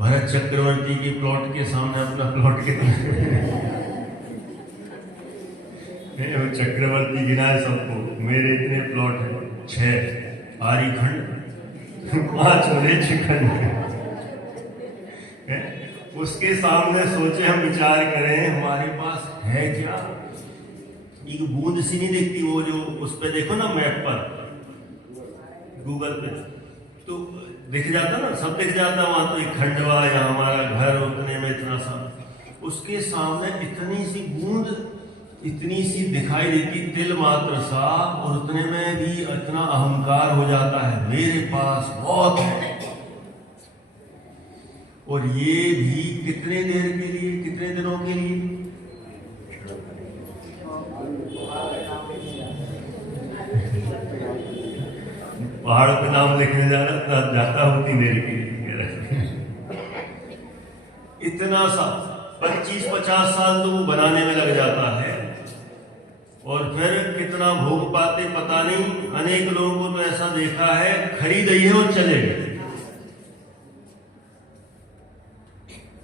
भरत चक्रवर्ती के प्लॉट के सामने अपना प्लॉट कितना? चक्रवर्ती गिनाए सबको, मेरे इतने प्लॉट हैं 6 आरी खंड 5 उलेच खंड। उसके सामने सोचे हम विचार करें हमारे पास है क्या? एक बूंद सी नहीं दिखती। वो जो उस पे देखो ना मैप पर गूगल पे तो दिख जाता ना, सब दिख जाता। वहां तो एक खंडवा या हमारा घर उतने में इतना सा, उसके सामने इतनी सी बूंद इतनी सी दिखाई देती तिल मात्र सा, और उतने में भी इतना अहंकार हो जाता है मेरे पास बहुत है। और ये भी कितने देर के लिए, कितने दिनों के लिए? पहाड़ पे नाम लिखने जाता हूं 3 देर के लिए। इतना सा 25-50 साल तो वो बनाने में लग जाता है, और फिर कितना भोग पाते पता नहीं। अनेक लोगों को तो ऐसा देखा है खरीद ही है और चले गए।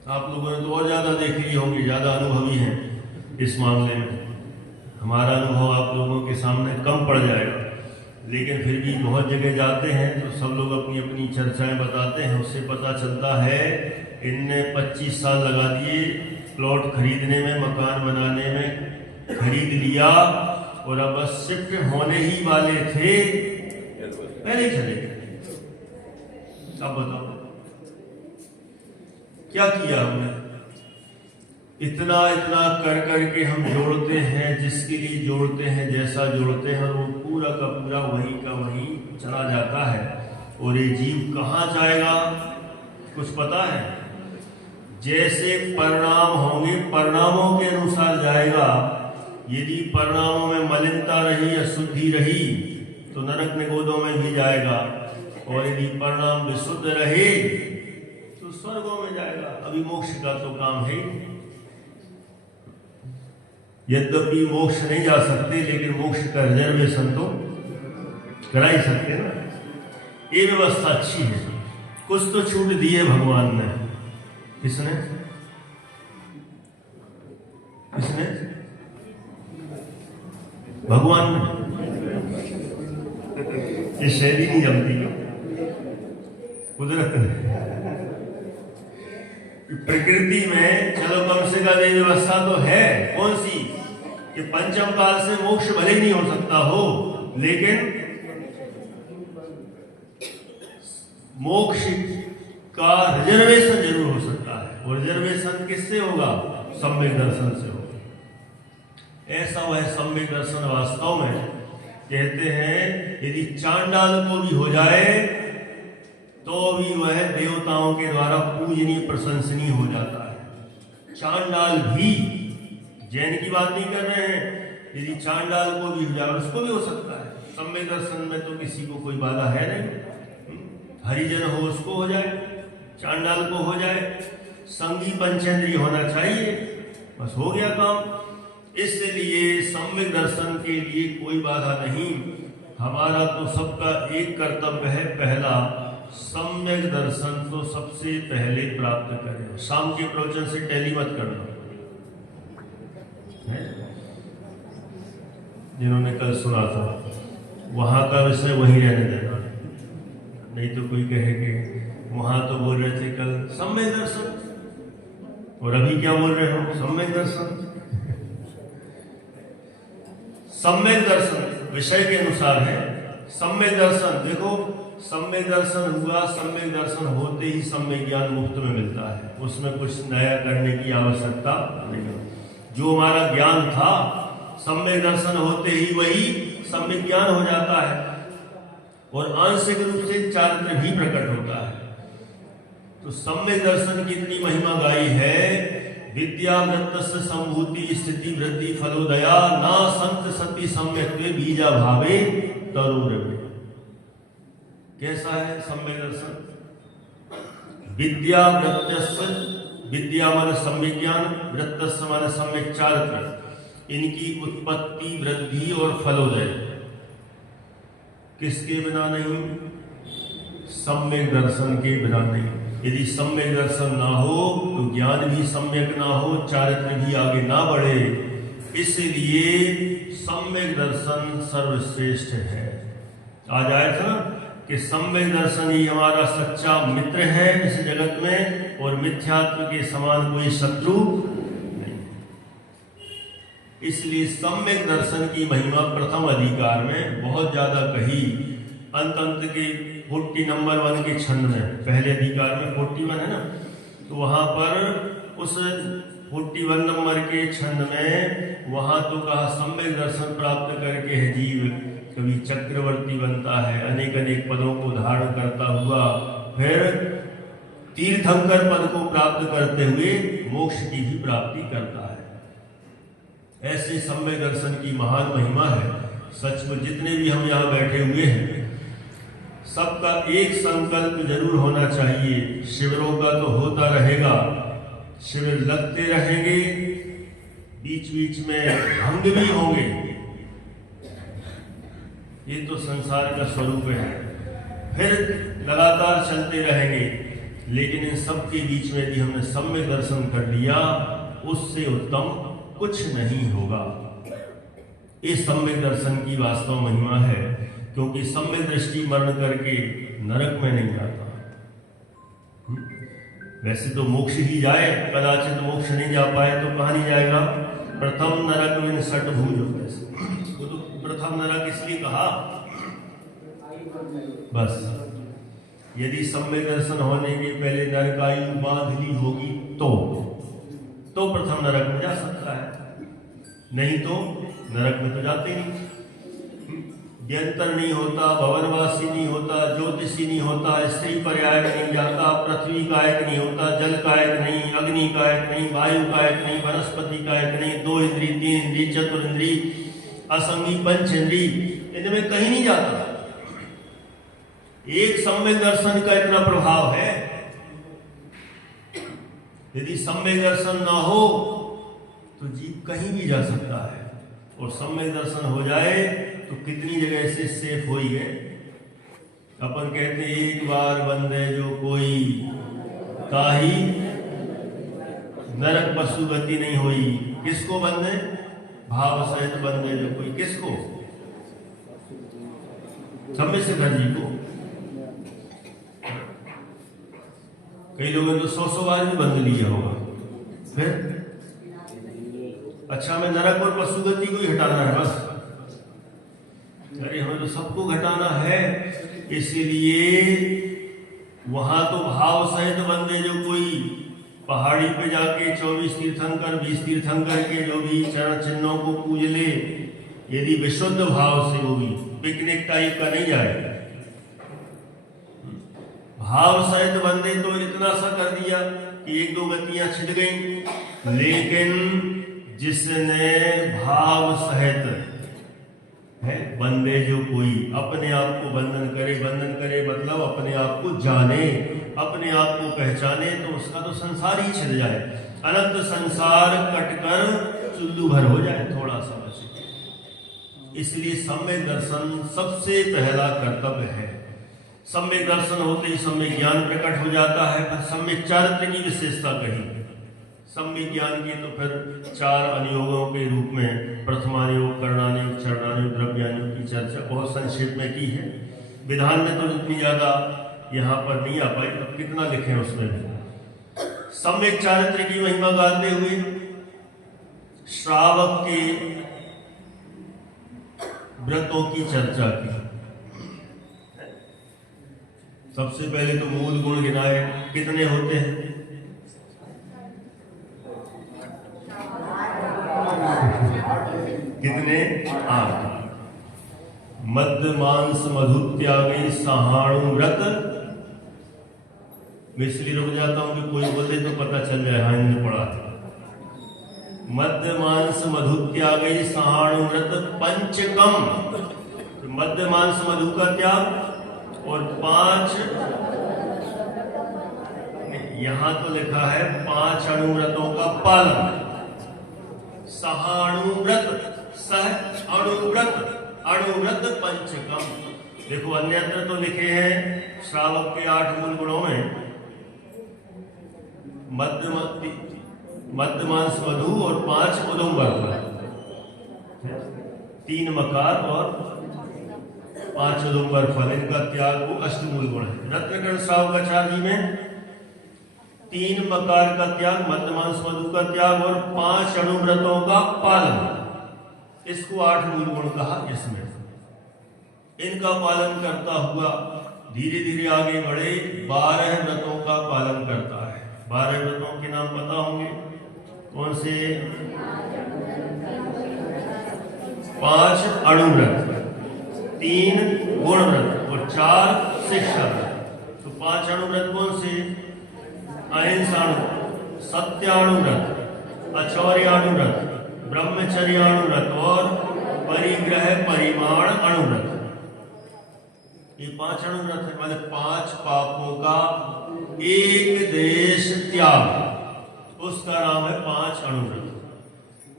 आप लोगों ने तो और ज्यादा देख ली होंगी, ज्यादा अनुभवी हैं इस मामले में। हमारा अनुभव आप लोगों के सामने कम पड़ जाएगा, लेकिन फिर भी बहुत जगह जाते हैं तो सब लोग अपनी अपनी चर्चाएं बताते हैं। उससे पता चलता है इनने 25 साल लगा दिए प्लॉट खरीदने में, मकान बनाने में, खरीद लिया, और अब बस शिफ्ट होने ही वाले थे, पहले ही चले गए। अब बताओ क्या किया हमने? इतना इतना कर करके हम जोड़ते हैं, जिसके लिए जोड़ते हैं, जैसा जोड़ते हैं, वो पूरा का पूरा वही का वही चला जाता है। और ये जीव कहाँ जाएगा कुछ पता है? जैसे परिणाम होंगे परिणामों के अनुसार जाएगा। यदि परिणामों में मलिनता रही, अशुद्धि रही, तो नरक निगोदों में भी जाएगा, और यदि परिणाम विशुद्ध रहे तो स्वर्गों में जाएगा। अभी मोक्ष का तो काम है ही। यद्यपि मोक्ष नहीं जा सकते, लेकिन मोक्ष का रिजर्वेशन तो करा ही सकते ना। ये व्यवस्था अच्छी है। कुछ तो छूट दी है भगवान ने। किसने? किसने? भगवान ने। ये शैली नहीं जमती, कुदरत ने। प्रकृति में चलो कम से कम ये व्यवस्था तो है। कौन सी? कि पंचम काल से मोक्ष भले नहीं हो सकता हो, लेकिन मोक्ष का रिजर्वेशन जरूर हो सकता है। और रिजर्वेशन किससे होगा? सम्यक दर्शन से होगा। ऐसा वह सम्यक दर्शन वास्तव में कहते हैं यदि चांडाल को भी हो जाए तो भी वह देवताओं के द्वारा पूजनीय प्रशंसनीय हो जाता है। चांडाल भी, जैन की बात नहीं कर रहे हैं, यदि चांडाल को भी हो जाए, उसको भी हो सकता है। सम्यक दर्शन में तो किसी को कोई बाधा है नहीं। हरिजन हो उसको हो जाए, चांडाल को हो जाए, संगी पंचेंद्रिय होना चाहिए, बस हो गया काम। इसलिए सम्यक दर्शन के लिए कोई बाधा नहीं। हमारा तो सबका एक कर्तव्य है, पहला सम्यक दर्शन तो सबसे पहले प्राप्त करें। शाम के प्रवचन से टैली मत करना, जिन्होंने कल सुना था वहां का विषय वहीं रहने देना, नहीं तो कोई कहे कि वहां तो बोल रहे थे कल सम्यक दर्शन, और अभी क्या बोल रहे हो? सम्यक दर्शन। सम्यक दर्शन विषय के अनुसार है। सम्यक दर्शन देखो, सम्यक दर्शन हुआ, सम्यक दर्शन होते ही सम्यक ज्ञान मुफ्त में मिलता है, उसमें कुछ नया करने की आवश्यकता नहीं। जो हमारा ज्ञान था सम्यक दर्शन होते ही वही सम्यक ज्ञान हो जाता है और आंशिक रूप से चारित्र भी प्रकट होता है। तो सम्यक दर्शन की इतनी महिमा गाई है। विद्या वृत्तस्य संभूति स्थिति वृद्धि फलोदया ना संत सती सम्यक्त्वे बीजा भावे तरुरवे। कैसा है सम्यक दर्शन? विद्या वृत्तस्य, विद्या मान सम्यक ज्ञान, वृत्तस्य मान सम्यक चारित्र, इनकी उत्पत्ति वृद्धि और फलोदय किसके बिना नहीं? सम्यक दर्शन के बिना नहीं। यदि सम्यक दर्शन ना हो तो ज्ञान भी सम्यक ना हो, चारित्र भी आगे ना बढ़े। इसलिए सम्यक दर्शन सर्वश्रेष्ठ है। आज आया था कि सम्यक दर्शन ही हमारा सच्चा मित्र है इस जगत में, और मिथ्यात्व के समान कोई शत्रु नहीं। इसलिए सम्यक दर्शन की महिमा प्रथम अधिकार में बहुत ज्यादा कही। अंत के 40 नंबर 1 के छंद में, पहले अधिकार में 41 है ना, तो वहां पर उस 41 नंबर के छंद में वहां तो कहा सम्यक दर्शन प्राप्त करके है जीव कभी चक्रवर्ती बनता है, अनेक अनेक पदों को धारण करता हुआ फिर तीर्थंकर पद को प्राप्त करते हुए मोक्ष की भी प्राप्ति करता है। ऐसे सम्यक दर्शन की महान महिमा है। सच में जितने भी हम यहाँ बैठे हुए हैं सबका एक संकल्प जरूर होना चाहिए। शिविरों का तो होता रहेगा, शिविर लगते रहेंगे, बीच बीच में भंग भी होंगे, ये तो संसार का स्वरूप है। फिर लगातार चलते रहेंगे, लेकिन इन सब के बीच में यदि हमने सम्यक दर्शन कर लिया उससे उत्तम कुछ नहीं होगा। इस सम्यक दर्शन की वास्तव महिमा है, क्योंकि सम्यक दृष्टि मरण करके नरक में नहीं जाता। वैसे तो मोक्ष ही जाए, कदाचित मोक्ष नहीं जा पाए तो कहाँ नहीं जाएगा? प्रथम नरक में सट भूज। वो तो प्रथम नरक इसलिए कहा, बस यदि सम्यक दर्शन होने के पहले नरकायु बांध ली होगी तो प्रथम नरक में जा सकता है, नहीं तो नरक में तो जाते नहीं। व्यंतर नहीं होता, भवनवासी नहीं होता, ज्योतिषी नहीं होता, स्त्री पर्याय नहीं जाता, पृथ्वी कायक नहीं होता, जल कायक नहीं, अग्नि कायक नहीं, वायु कायक नहीं, वनस्पति कायक नहीं, 2 इंद्री 3 इंद्री चतुर्ंद्री असंगी पंच इंद्री, इनमें कहीं नहीं जाता। एक सम्यक दर्शन का इतना प्रभाव है। यदि सम्यक दर्शन ना हो तो जीव कहीं भी जा सकता है, और सम्यक दर्शन हो जाए तो कितनी जगह से सेफ हो ही है। अपन कहते हैं एक बार बंदे जो कोई ताही नरक पशु गति नहीं हुई। किसको बंदे? भाव सहित बंदे जो कोई, किसको? सम्य से घर जी को। कई लोगों ने तो 100 बार भी बंद लिया होगा। फिर अच्छा, मैं नरक और पशु गति को ही हटाना है बस। अरे हमें तो सबको घटाना है। इसीलिए वहां तो भाव सहित बंदे जो कोई पहाड़ी पे जाके 24 तीर्थंकर 20 तीर्थंकर के जो भी चरण चिन्हों को पूज ले, यदि विशुद्ध भाव से, वो भी पिकनिक टाइप का नहीं जाए। भाव सहित बंदे तो इतना सा कर दिया कि 1-2 गतियां छिद गई, लेकिन जिसने भाव सहित है बंदे जो कोई अपने आप को बंधन करे मतलब अपने आप को जाने, अपने आप को पहचाने, तो उसका तो संसार ही छिद जाए, अनंत संसार कटकर चुल्लू भर हो जाए, थोड़ा सा बचे। इसलिए सम्यक दर्शन सबसे पहला कर्तव्य है। सम्यक दर्शन होते ही सम्यक ज्ञान प्रकट हो जाता है। फिर सम्यक चारित्र की विशेषता कही। सम्यक ज्ञान की तो फिर 4 अनुयोगों के रूप में प्रथमानुयोग, करणानुयोग, चरणानुयोग, द्रव्यानुयोग की चर्चा बहुत संक्षेप में की है। विधान में तो इतनी ज्यादा यहाँ पर नहीं आ पाई, अब कितना लिखे उसमें भी। सम्यक चारित्र की महिमा गाते हुए श्रावक के व्रतों की चर्चा की। सबसे पहले तो मूल गुण गिनाए, कितने होते हैं? कितने? 8। मद्य मांस मधु त्यागी सहाणु व्रत। मैं इसलिए रुक जाता हूं कि कोई बोले तो पता चल जाए, हाँ इन्होंने पढ़ा है। मद्य मांस मधु त्यागी सहाणु व्रत पंचकम। तो मद्य मांस मधु का त्याग और 5, यहां तो लिखा है 5 अणुव्रतों का पालन। सहाणुव्रत, सह अणुव्रत, अणुव्रत पंचकम। देखो अन्यत्र तो लिखे हैं श्रावक के 8 मूल गुणों में मद्य मांस मधु और 5 उदुम्बर फल, 3 मकार और 5 उदुम्बर फल, इनका त्याग वो अष्टमूल गुण है। रत्नकर्ण श्रावकाचार्य में 3 मकार का त्याग, मद्य मांस मधु का त्याग और 5 अणुव्रतों का पालन, इसको 8 मूल गुण कहा। इसमें इनका पालन करता हुआ धीरे धीरे आगे बढ़े 12 व्रतों का पालन करता है। 12 व्रतों के नाम पता होंगे कौन से? 5 अणुव्रत, 3 गुण व्रत और 4 शिक्षा व्रत। तो 5 अणुव्रत कौन से? अहिंसाणु, सत्याणुव्रत, अचौर्याणुव्रत, ब्रह्मचर्याणुव्रत और परिग्रह परिमाण अणुव्रत। ये 5 अणुव्रत है, मतलब 5 पापों का एक देश त्याग, उसका नाम है 5 अणुव्रत।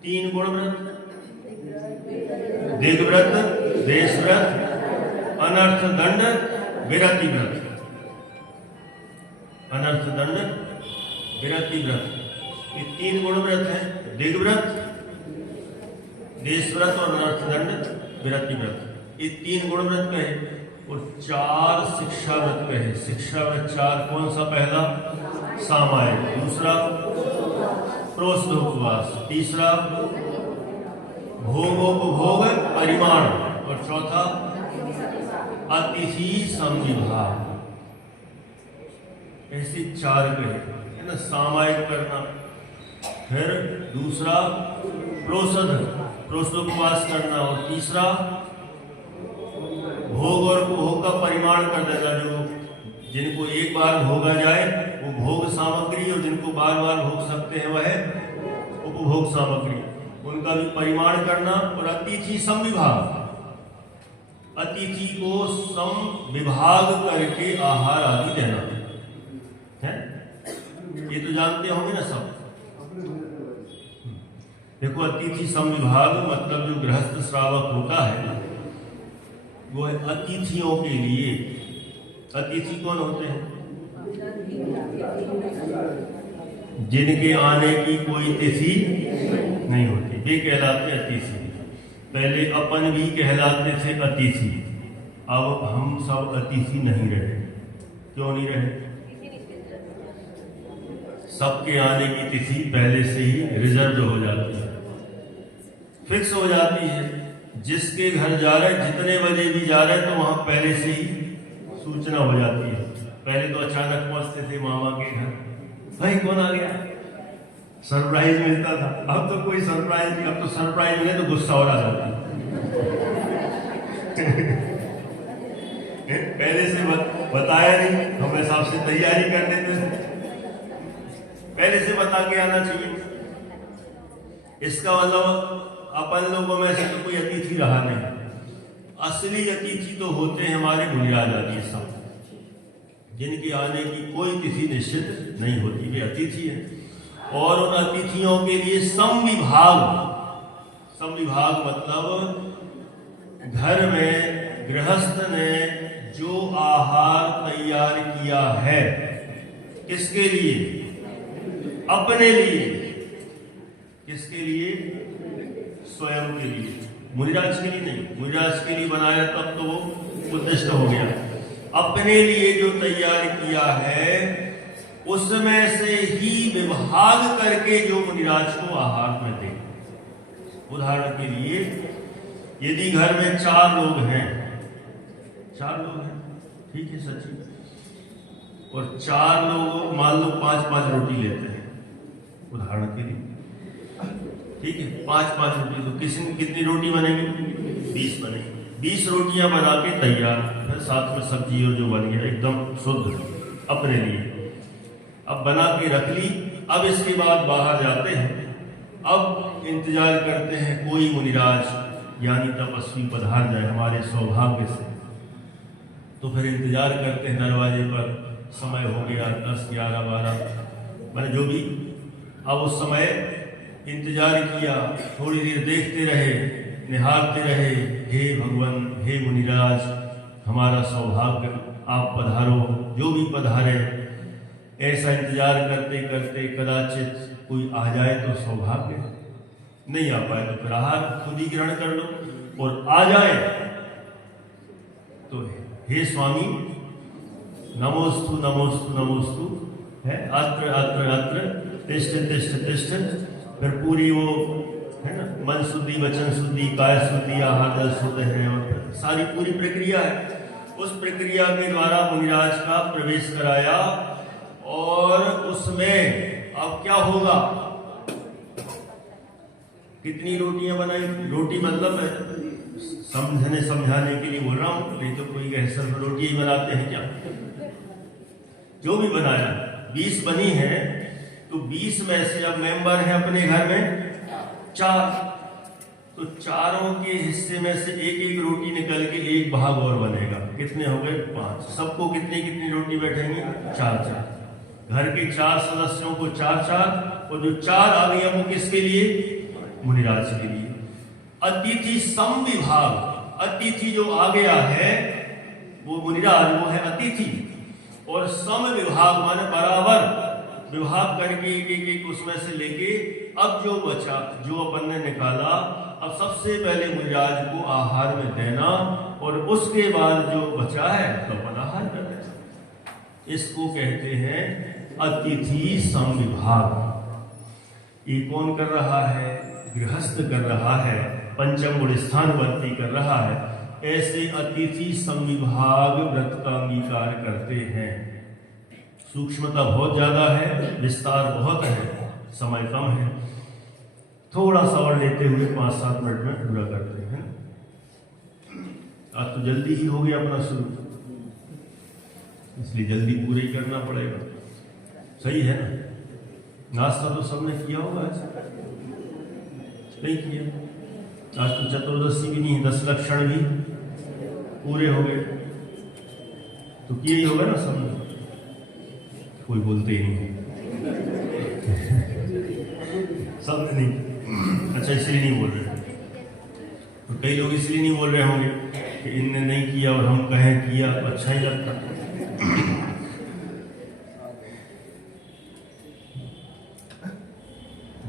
3 गुण व्रत, दिग्व्रत, देशव्रत, अनर्थ दंड, विरति व्रत। अनर्थ दंड, विरति व्रत, ये 3 गुण व्रत है। दिग्व्रत, देशव्रत और अनर्थ दंड, विरति व्रत, ये 3 गुण व्रत कहे। और 4 शिक्षा व्रत कहे। शिक्षा व्रत 4 कौन सा? पहला सामायिक, दूसरा प्रोष्ठोपवास, तीसरा भोगोपभोग परिमाण और चौथा अतिथि संविभाग। ऐसे 4 कहे है ना, सामायिक करना, फिर दूसरा प्रोष्ठोपवास करना और तीसरा भोग और उपभोग का परिमाण कर देना। जो जिनको एक बार भोगा जाए वो भोग सामग्री, और जिनको बार बार भोग सकते हैं वह उपभोग सामग्री, उनका भी परिमाण करना। और अतिथि संविभाग, अतिथि को सम विभाग करके आहार आदि देना है। ये तो जानते होंगे ना सब। देखो अतिथि संविभाग मतलब जो गृहस्थ श्रावक होता है वो है अतिथियों के लिए। अतिथि कौन होते हैं? जिनके आने की कोई तिथि नहीं होती, वे कहलाते अतिथि। पहले अपन भी कहलाते थे अतिथि, अब हम सब अतिथि नहीं रहे। क्यों नहीं रहे? सबके आने की तिथि पहले से ही रिजर्व हो जाती है, फिक्स हो जाती है। जिसके घर जा रहे, जितने बजे भी जा रहे, तो वहां पहले से ही सूचना हो जाती है। पहले तो अचानक पहुंचते थे मामा के घर, भाई कौन आ गया, सरप्राइज मिलता था। अब तो कोई सरप्राइज नहीं, अब तो सरप्राइज मिले तो गुस्सा और आ जाता है। पहले से बताया नहीं, हम हिसाब से तैयारी कर देते थे। पहले से बता के आना चाहिए। इसका मतलब अपन लोगों में से तो कोई अतिथि रहा नहीं। असली अतिथि तो होते हैं हमारे मुनिराज आदि सब, जिनके आने की कोई तिथि निश्चित नहीं होती, वे अतिथि हैं। और उन अतिथियों के लिए संविभाग, संविभाग मतलब घर में गृहस्थ ने जो आहार तैयार किया है, किसके लिए? अपने लिए। किसके लिए? स्वयं के लिए, मुनिराज के लिए नहीं। मुनिराज के लिए बनाया तब तो वो उद्दिष्ट हो गया। अपने लिए जो तैयार किया है उसमें से ही विभाग करके जो मुनिराज को आहार में दे। उदाहरण के लिए यदि घर में 4 लोग हैं, ठीक है सचिन, और 4 लोग मान लो 5-5 रोटी लेते हैं, उदाहरण के लिए, ठीक है, 5-5 रोटी, तो कितनी रोटी बनेगी? 20 बनेगी। 20 रोटियां बना के तैयार, फिर साथ में सब्जी और जो बन गया एकदम शुद्ध अपने लिए, अब बना के रख ली। अब इसके बाद बाहर जाते हैं, अब इंतजार करते हैं कोई मुनिराज यानी तपस्वी पधार जाए हमारे सौभाग्य से। तो फिर इंतजार करते हैं दरवाजे पर, समय हो गया 10, 11, 12, मैंने जो भी। अब उस समय इंतजार किया, थोड़ी देर देखते रहे, निहारते रहे, हे भगवान, हे मुनिराज, हमारा सौभाग्य, आप पधारो, जो भी पधारे। ऐसा इंतजार करते करते कदाचित कोई आ जाए तो सौभाग्य, नहीं आ पाए तो फिर आहार खुद ही ग्रहण कर लो, और आ जाए तो हे स्वामी नमोस्तु नमोस्तु नमोस्तु है, अत्र अत्र अत्र, तिष्ठ तिष्ठ तिष्ठ। फिर पूरी वो है ना, मन शुद्धि, वचन शुद्धि, काय शुद्धि, आहार जल शुद्ध है, और सारी पूरी प्रक्रिया है। उस प्रक्रिया के द्वारा मुनिराज का प्रवेश कराया, और उसमें अब क्या होगा? कितनी रोटियां बनाई? रोटी मतलब समझाने के लिए बोल रहा हूं, नहीं तो कोई कहे सिर्फ रोटी ही बनाते हैं क्या? जो भी बनाया, 20 बनी है, तो 20 में से अब मेंबर है अपने घर में 4, तो चारों के हिस्से में से एक रोटी निकल के एक भाग और बनेगा। कितने हो गए? 5। सबको कितनी कितनी रोटी बैठेंगी? 4-4। घर के 4 सदस्यों को 4-4, और जो 4 आ गई वो किसके लिए? मुनिराज के लिए। अतिथि समविभाग, अतिथि जो आ गया है वो मुनिराज, वो है अतिथि, और सम विभाग माने बराबर विभाग करके एक उसमें से लेके अब जो बचा, जो अपन ने निकाला, अब सबसे पहले मुनिराज को आहार में देना, और उसके बाद जो बचा है तो अपन आहार में देना। इसको कहते हैं अतिथि समविभाग। ये कौन कर रहा है? गृहस्थ कर रहा है, पंचम गुण स्थानवर्ती कर रहा है। ऐसे अतिथि समविभाग व्रत का अंगीकार करते हैं। सूक्ष्मता बहुत ज्यादा है, विस्तार बहुत है, समय कम है, थोड़ा सा और लेते हुए 5-7 मिनट में पूरा करते हैं। आज तो जल्दी ही हो गया अपना शुरू, इसलिए जल्दी पूरा ही करना पड़ेगा। सही है ना? नाश्ता तो सबने किया होगा, नहीं किया? आज तो चतुर्दशी भी नहीं, 10 लक्षण भी पूरे हो गए, तो किया ही होगा ना सबने। कोई बोलते ही नहीं सबने नहीं। अच्छा, इसलिए नहीं बोल रहे, तो कई लोग इसलिए नहीं बोल रहे होंगे कि इनने नहीं किया और हम कहें किया, तो अच्छा ही लगता।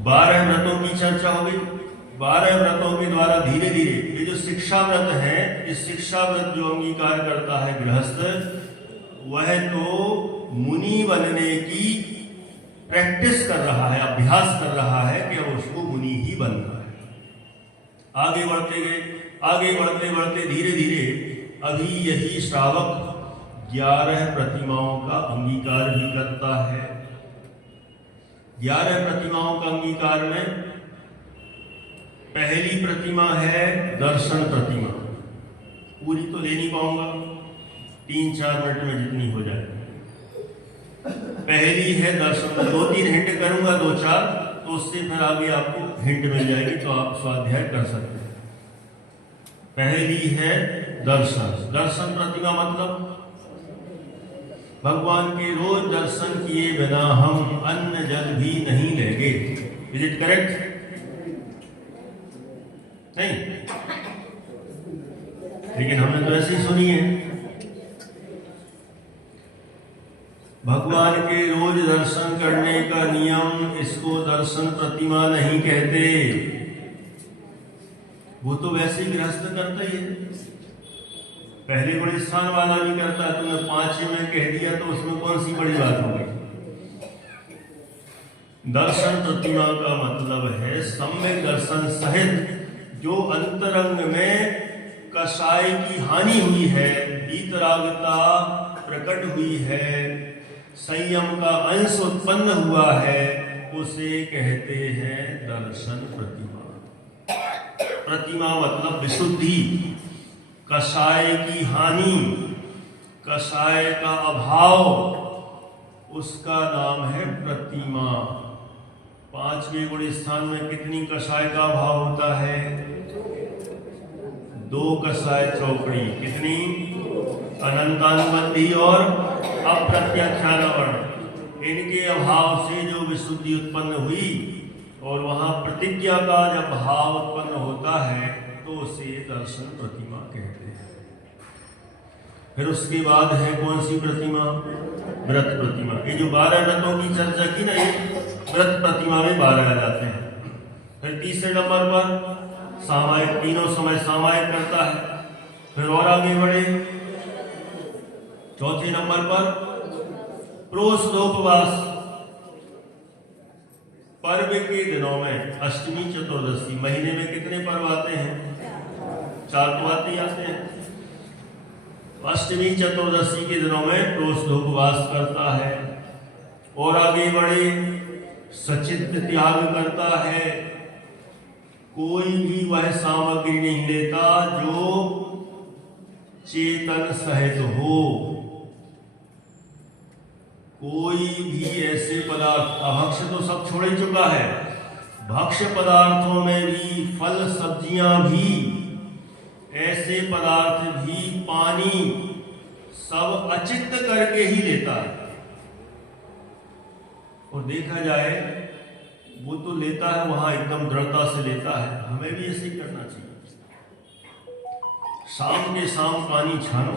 12 व्रतों की चर्चा हो गई। 12 व्रतों के द्वारा धीरे धीरे ये जो शिक्षा व्रत है, इस शिक्षा व्रत जो अंगीकार करता है गृहस्थ, वह तो मुनि बनने की प्रैक्टिस कर रहा है, अभ्यास कर रहा है कि अब उसको मुनि ही बनना है। आगे बढ़ते गए, आगे बढ़ते बढ़ते धीरे धीरे अभी यही श्रावक 11 प्रतिमाओं का अंगीकार भी करता है। 11 प्रतिमाओं का अंगीकार में पहली प्रतिमा है दर्शन प्रतिमा। पूरी तो ले नहीं पाऊंगा, 3-4 मिनट में जितनी हो जाए। पहली है दर्शन, 2-3 हिंट करूंगा, 2-4, तो उससे फिर आगे आपको हिंट मिल जाएगी, तो आप स्वाध्याय कर सकते हैं। पहली है दर्शन। दर्शन प्रतिमा मतलब भगवान के रोज दर्शन किए बिना हम अन्न जल भी नहीं लेंगे। Is it correct? नहीं, लेकिन हमने तो ऐसे ही सुनी है। भगवान के रोज दर्शन करने का नियम, इसको दर्शन प्रतिमा नहीं कहते। वो तो वैसे ही गृहस्थ करता ही है, पहले बड़े स्थान वाला भी करता है। तुमने 5 में कह दिया तो उसमें कौन सी बड़ी बात हो गई? दर्शन प्रतिमा का मतलब है सम्यक दर्शन सहित जो अंतरंग में कषाय की हानि हुई है, वीतरागता प्रकट हुई है, संयम का अंश उत्पन्न हुआ है, उसे कहते हैं दर्शन प्रतिमा। प्रतिमा मतलब विशुद्धि, कषाय की हानि, कषाय का अभाव, उसका नाम है प्रतिमा। 5वें गुण स्थान में कितनी कषाय का अभाव होता है? 2 कषाय चौकड़ी। कितनी? अनंतानुबंधी और अप्रत्याख्यान। इनके अभाव से जो विशुद्धि उत्पन्न हुई और वहां प्रतिज्ञा का जब भाव उत्पन्न होता है तो उसे दर्शन प्रतिमा कहते हैं। फिर उसके बाद है कौन सी प्रतिमा? व्रत प्रतिमा। ये जो 12 व्रतों की चर्चा की ना, ये व्रत प्रतिमा में 12 आ जाते हैं। फिर तीसरे नंबर पर सामायिक, तीनों समय सामायिक करता है। फिर और आगे बढ़े, चौथे नंबर पर प्रोषधोपवास। पर्व के दिनों में अष्टमी चतुर्दशी, महीने में कितने पर्व आते हैं? 4 तो आते हैं। अष्टमी चतुर्दशी के दिनों में प्रोषधोपवास करता है। और आगे बढ़े, सचित्त त्याग करता है। कोई भी वह सामग्री नहीं लेता जो चेतन सहित हो। कोई भी ऐसे पदार्थ, अभक्ष्य तो सब छोड़ ही चुका है, भक्ष्य पदार्थों में भी, फल सब्जियां भी, ऐसे पदार्थ भी, पानी, सब अचित्त करके ही लेता है। और देखा जाए वो तो लेता है वहां एकदम दृढ़ता से लेता है, हमें भी ऐसे ही करना चाहिए। शाम के शाम पानी छानो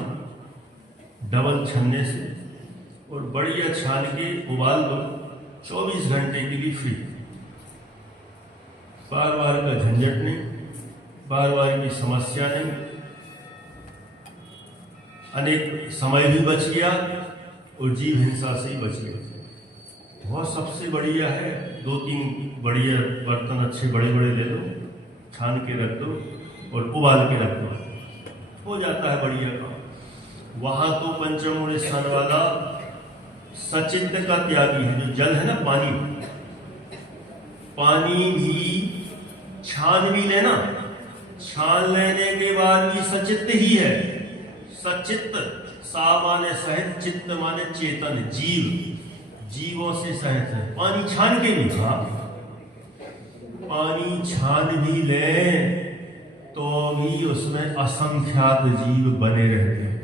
डबल छन्ने से, और बढ़िया छान के उबाल दो, 24 घंटे के लिए फ्री। बार बार का झंझट नहीं, बार बार की समस्या नहीं, अनेक समय भी बच गया और जीव हिंसा से ही बच गया। बहुत सबसे बढ़िया है, 2-3 बढ़िया बर्तन अच्छे बड़े बड़े ले लो, छान के रख दो और उबाल के रख दो, हो जाता है बढ़िया काम। वहां तो पंचम स्थान वाला सचित्त का त्यागी है। जो जल है ना, पानी भी छान भी लेना, छान लेने के बाद भी सचित्त ही है। सचित्त, सा माने सहित, चित्त माने चेतन, जीव, जीवों से सहित है। पानी छान के भी, हाँ पानी छान भी ले तो भी उसमें असंख्यात जीव बने रहते हैं।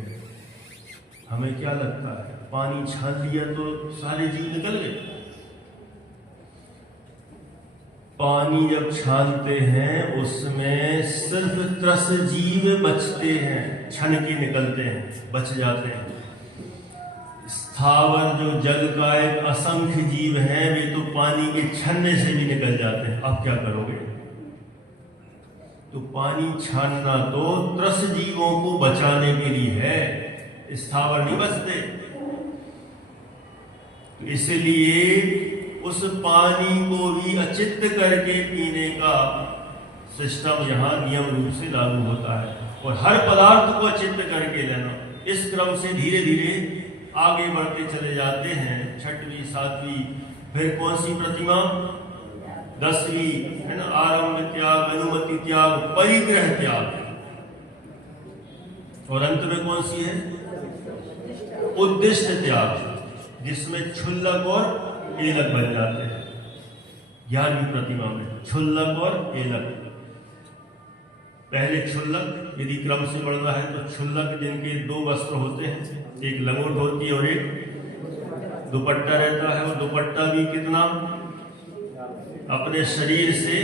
हमें क्या लगता है, पानी छान लिया तो सारे जीव निकल गए? पानी जब छानते हैं उसमें सिर्फ 3 जीव बचते हैं, छन के निकलते हैं, बच जाते हैं। स्थावर जो जल का एक असंख्य जीव है, वे तो पानी के छन्ने से भी निकल जाते हैं। अब क्या करोगे? तो पानी छानना तो 3 जीवों को बचाने के लिए है, स्थावर नहीं बचते। इसलिए उस पानी को भी अचित्त करके पीने का सिस्टम यहाँ नियम रूप से लागू होता है, और हर पदार्थ को अचित्त करके लेना। इस क्रम से धीरे धीरे आगे बढ़ते चले जाते हैं। 6वीं 7वीं, फिर कौन सी प्रतिमा? 10वीं है ना, आरंभ त्याग, अनुमति त्याग, परिग्रह त्याग। और अंत में कौन सी है? उद्दिष्ट त्याग, जिसमें क्षुल्लक और एलक बन जाते हैं। 11वीं प्रतिमा में क्षुल्लक और एलक। पहले क्षुल्लक, यदि क्रम से बढ़ रहा है तो क्षुल्लक जिनके 2 वस्त्र होते हैं, एक लंगोट होती है और एक दुपट्टा रहता है। और दुपट्टा भी कितना अपने शरीर से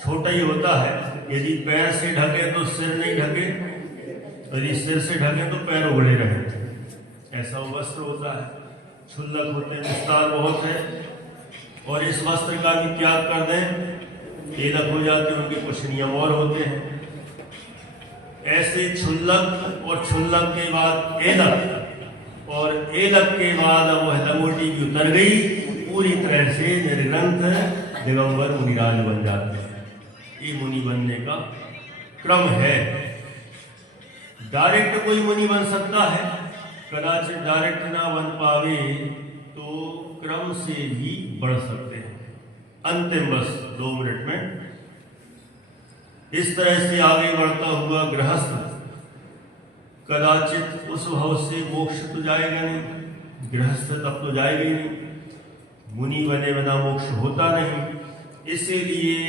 छोटा ही होता है। यदि पैर से ढके तो सिर नहीं ढके, यदि सिर से ढके तो पैर उगड़े रहे, ऐसा वो वस्त्र होता है। क्षुल्लक होते हैं, विस्तार बहुत है। और इस वस्त्र का भी त्याग कर दें, एलक हो जाते हैं, उनके कुछ नियम और होते हैं। ऐसे क्षुल्लक, और क्षुल्लक के बाद एलक, और एलक के बाद अब वह लंगोटी भी उतर गई, पूरी तरह से निर्ग्रंथ दिगंबर मुनिराज बन जाते हैं। ये मुनि बनने का क्रम है। डायरेक्ट कोई मुनि बन सकता है, कदाचित डायरेक्ट ना बन पावे तो क्रम से भी बढ़ सकते हैं। अंतिम बस 2 मिनट में इस तरह से आगे बढ़ता हुआ गृहस्थ कदाचित उस भाव से मोक्ष तो जाएगा नहीं, गृहस्थ तब तो जाएगा ही नहीं, मुनि बने बिना मोक्ष होता नहीं। इसीलिए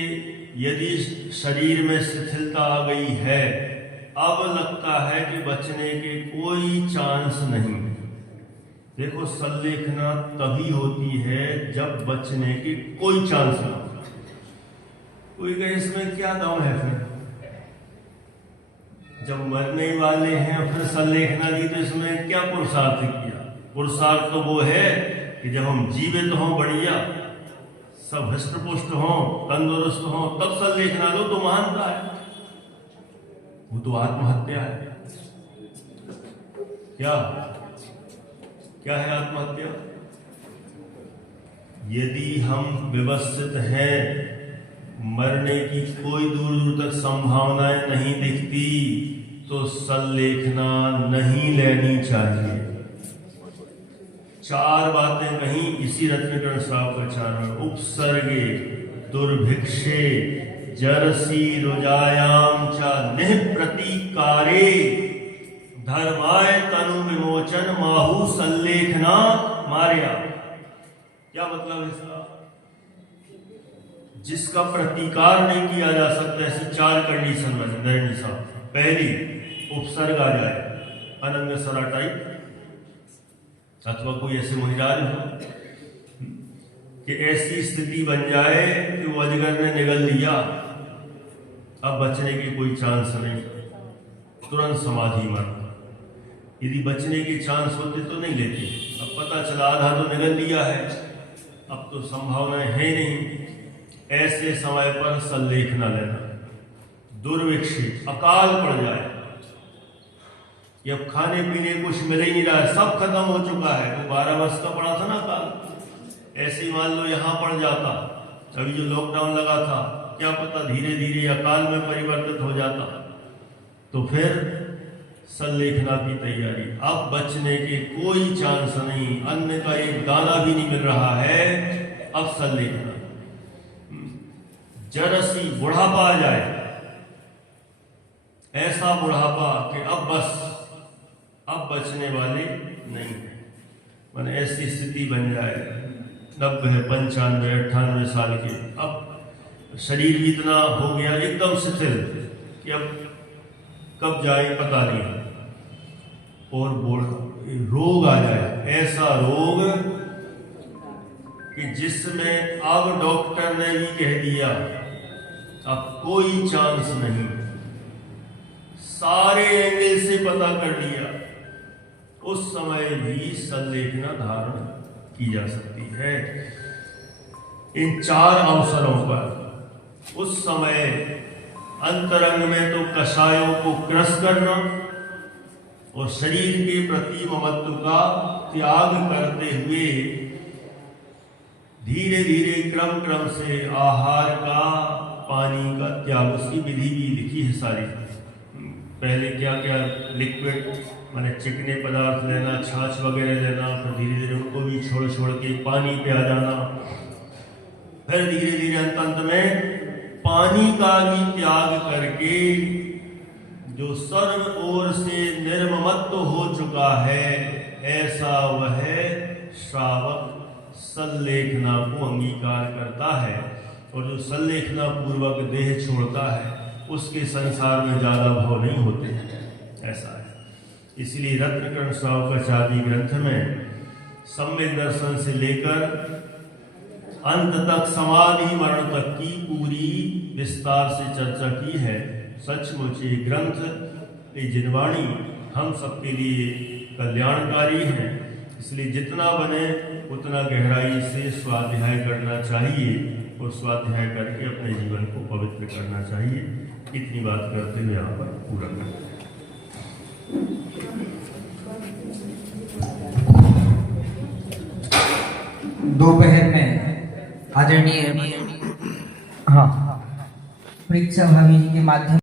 यदि शरीर में शिथिलता आ गई है, अब लगता है कि बचने के कोई चांस नहीं। देखो, संलेखना तभी होती है जब बचने की कोई चांस ना। कोई कहे इसमें क्या दम है, फिर जब मरने वाले हैं फिर संलेखना दी तो इसमें क्या पुरुषार्थ किया? पुरुषार्थ तो वो है कि जब हम जीवित हों, बढ़िया सब हष्ट पुष्ट हों, तंदुरुस्त हों, तब संलेखना लो तो महानता है। वो तो आत्महत्या है। क्या है आत्महत्या? यदि हम व्यवस्थित हैं, मरने की कोई दूर दूर तक संभावनाएं नहीं दिखती, तो संलेखना नहीं लेनी चाहिए। 4 बातें कहीं इसी रत्नकर्ण साहब का चारण। उपसर्गे दुर्भिक्षे जरसी रुजायाम च निह प्रतीकारे धर्माय तनु विमोचन माहु संलेखना मार्या। क्या मतलब है इसका? जिसका प्रतिकार नहीं किया जा सकता, ऐसी 4 कंडीशन बने साहब। पहली, उपसर्ग आ जाए, अनंग सरा टाइप, अथवा कोई ऐसे मुनिराज हो कि ऐसी स्थिति बन जाए कि वो अजगर ने निगल लिया, अब बचने की कोई चांस नहीं, तुरंत समाधि मरना। यदि बचने के चांस होते तो नहीं लेते, अब पता चला आधा तो निगल लिया है, अब तो संभावनाएं है नहीं, ऐसे समय पर संलेखना लेना। दुर्भिक्षित, अकाल पड़ जाए, कि अब खाने पीने कुछ मिल ही नहीं रहा है, सब खत्म हो चुका है। वो 12 वर्ष का पड़ा था ना काल, ऐसे ही मान लो यहाँ पड़ जाता, अभी जो लॉकडाउन लगा था, क्या पता धीरे धीरे अकाल में परिवर्तित हो जाता, तो फिर संलेखना की तैयारी। अब बचने के कोई चांस नहीं, अन्न का एक दाना भी नहीं मिल रहा है, अब संलेखना। जरसी, बुढ़ापा आ जाए, ऐसा बुढ़ापा कि अब बस, अब बचने वाले नहीं है, माने ऐसी स्थिति बन जाए 90, 95, 98 साल के, अब शरीर भी इतना हो गया एकदम शिथिल कि अब कब जाए पता नहीं, और रोग आ जाए, ऐसा रोग कि जिसमें अब डॉक्टर ने भी कह दिया अब कोई चांस नहीं, सारे एंगल से पता कर लिया, उस समय भी संलेखना धारण की जा सकती है। इन 4 अवसरों पर उस समय अंतरंग में तो कषायों को क्रस करना और शरीर के प्रति ममत्व का त्याग करते हुए धीरे धीरे क्रम से आहार का, पानी का त्याग, उसकी विधि भी लिखी है सारी। पहले क्या क्या लिक्विड माने चिकने पदार्थ लेना, छाछ वगैरह लेना, फिर धीरे धीरे उनको भी छोड़ के पानी पे आ जाना, फिर धीरे धीरे अंत में पानी का भी त्याग करके जो सर्व ओर से निर्ममत्व हो चुका है, ऐसा वह श्रावक संलेखना को अंगीकार करता है, और जो संलेखना पूर्वक देह छोड़ता है उसके संसार में ज्यादा भाव नहीं होते हैं, ऐसा है। इसलिए रत्नकर्ण श्रावकाचार्य ग्रंथ में सम्यक दर्शन से लेकर अंत तक समाधि मरण तक की पूरी विस्तार से चर्चा की है। सचमुच ये ग्रंथ, ये जिनवाणी हम सबके लिए कल्याणकारी है, इसलिए जितना बने उतना गहराई से स्वाध्याय करना चाहिए और स्वाध्याय करके अपने जीवन को पवित्र करना चाहिए। इतनी बात करते हुए यहाँ पर पूरा करते हैं। दोपहर में आदरणीय हाँ परीक्षा भाभी जी के माध्यम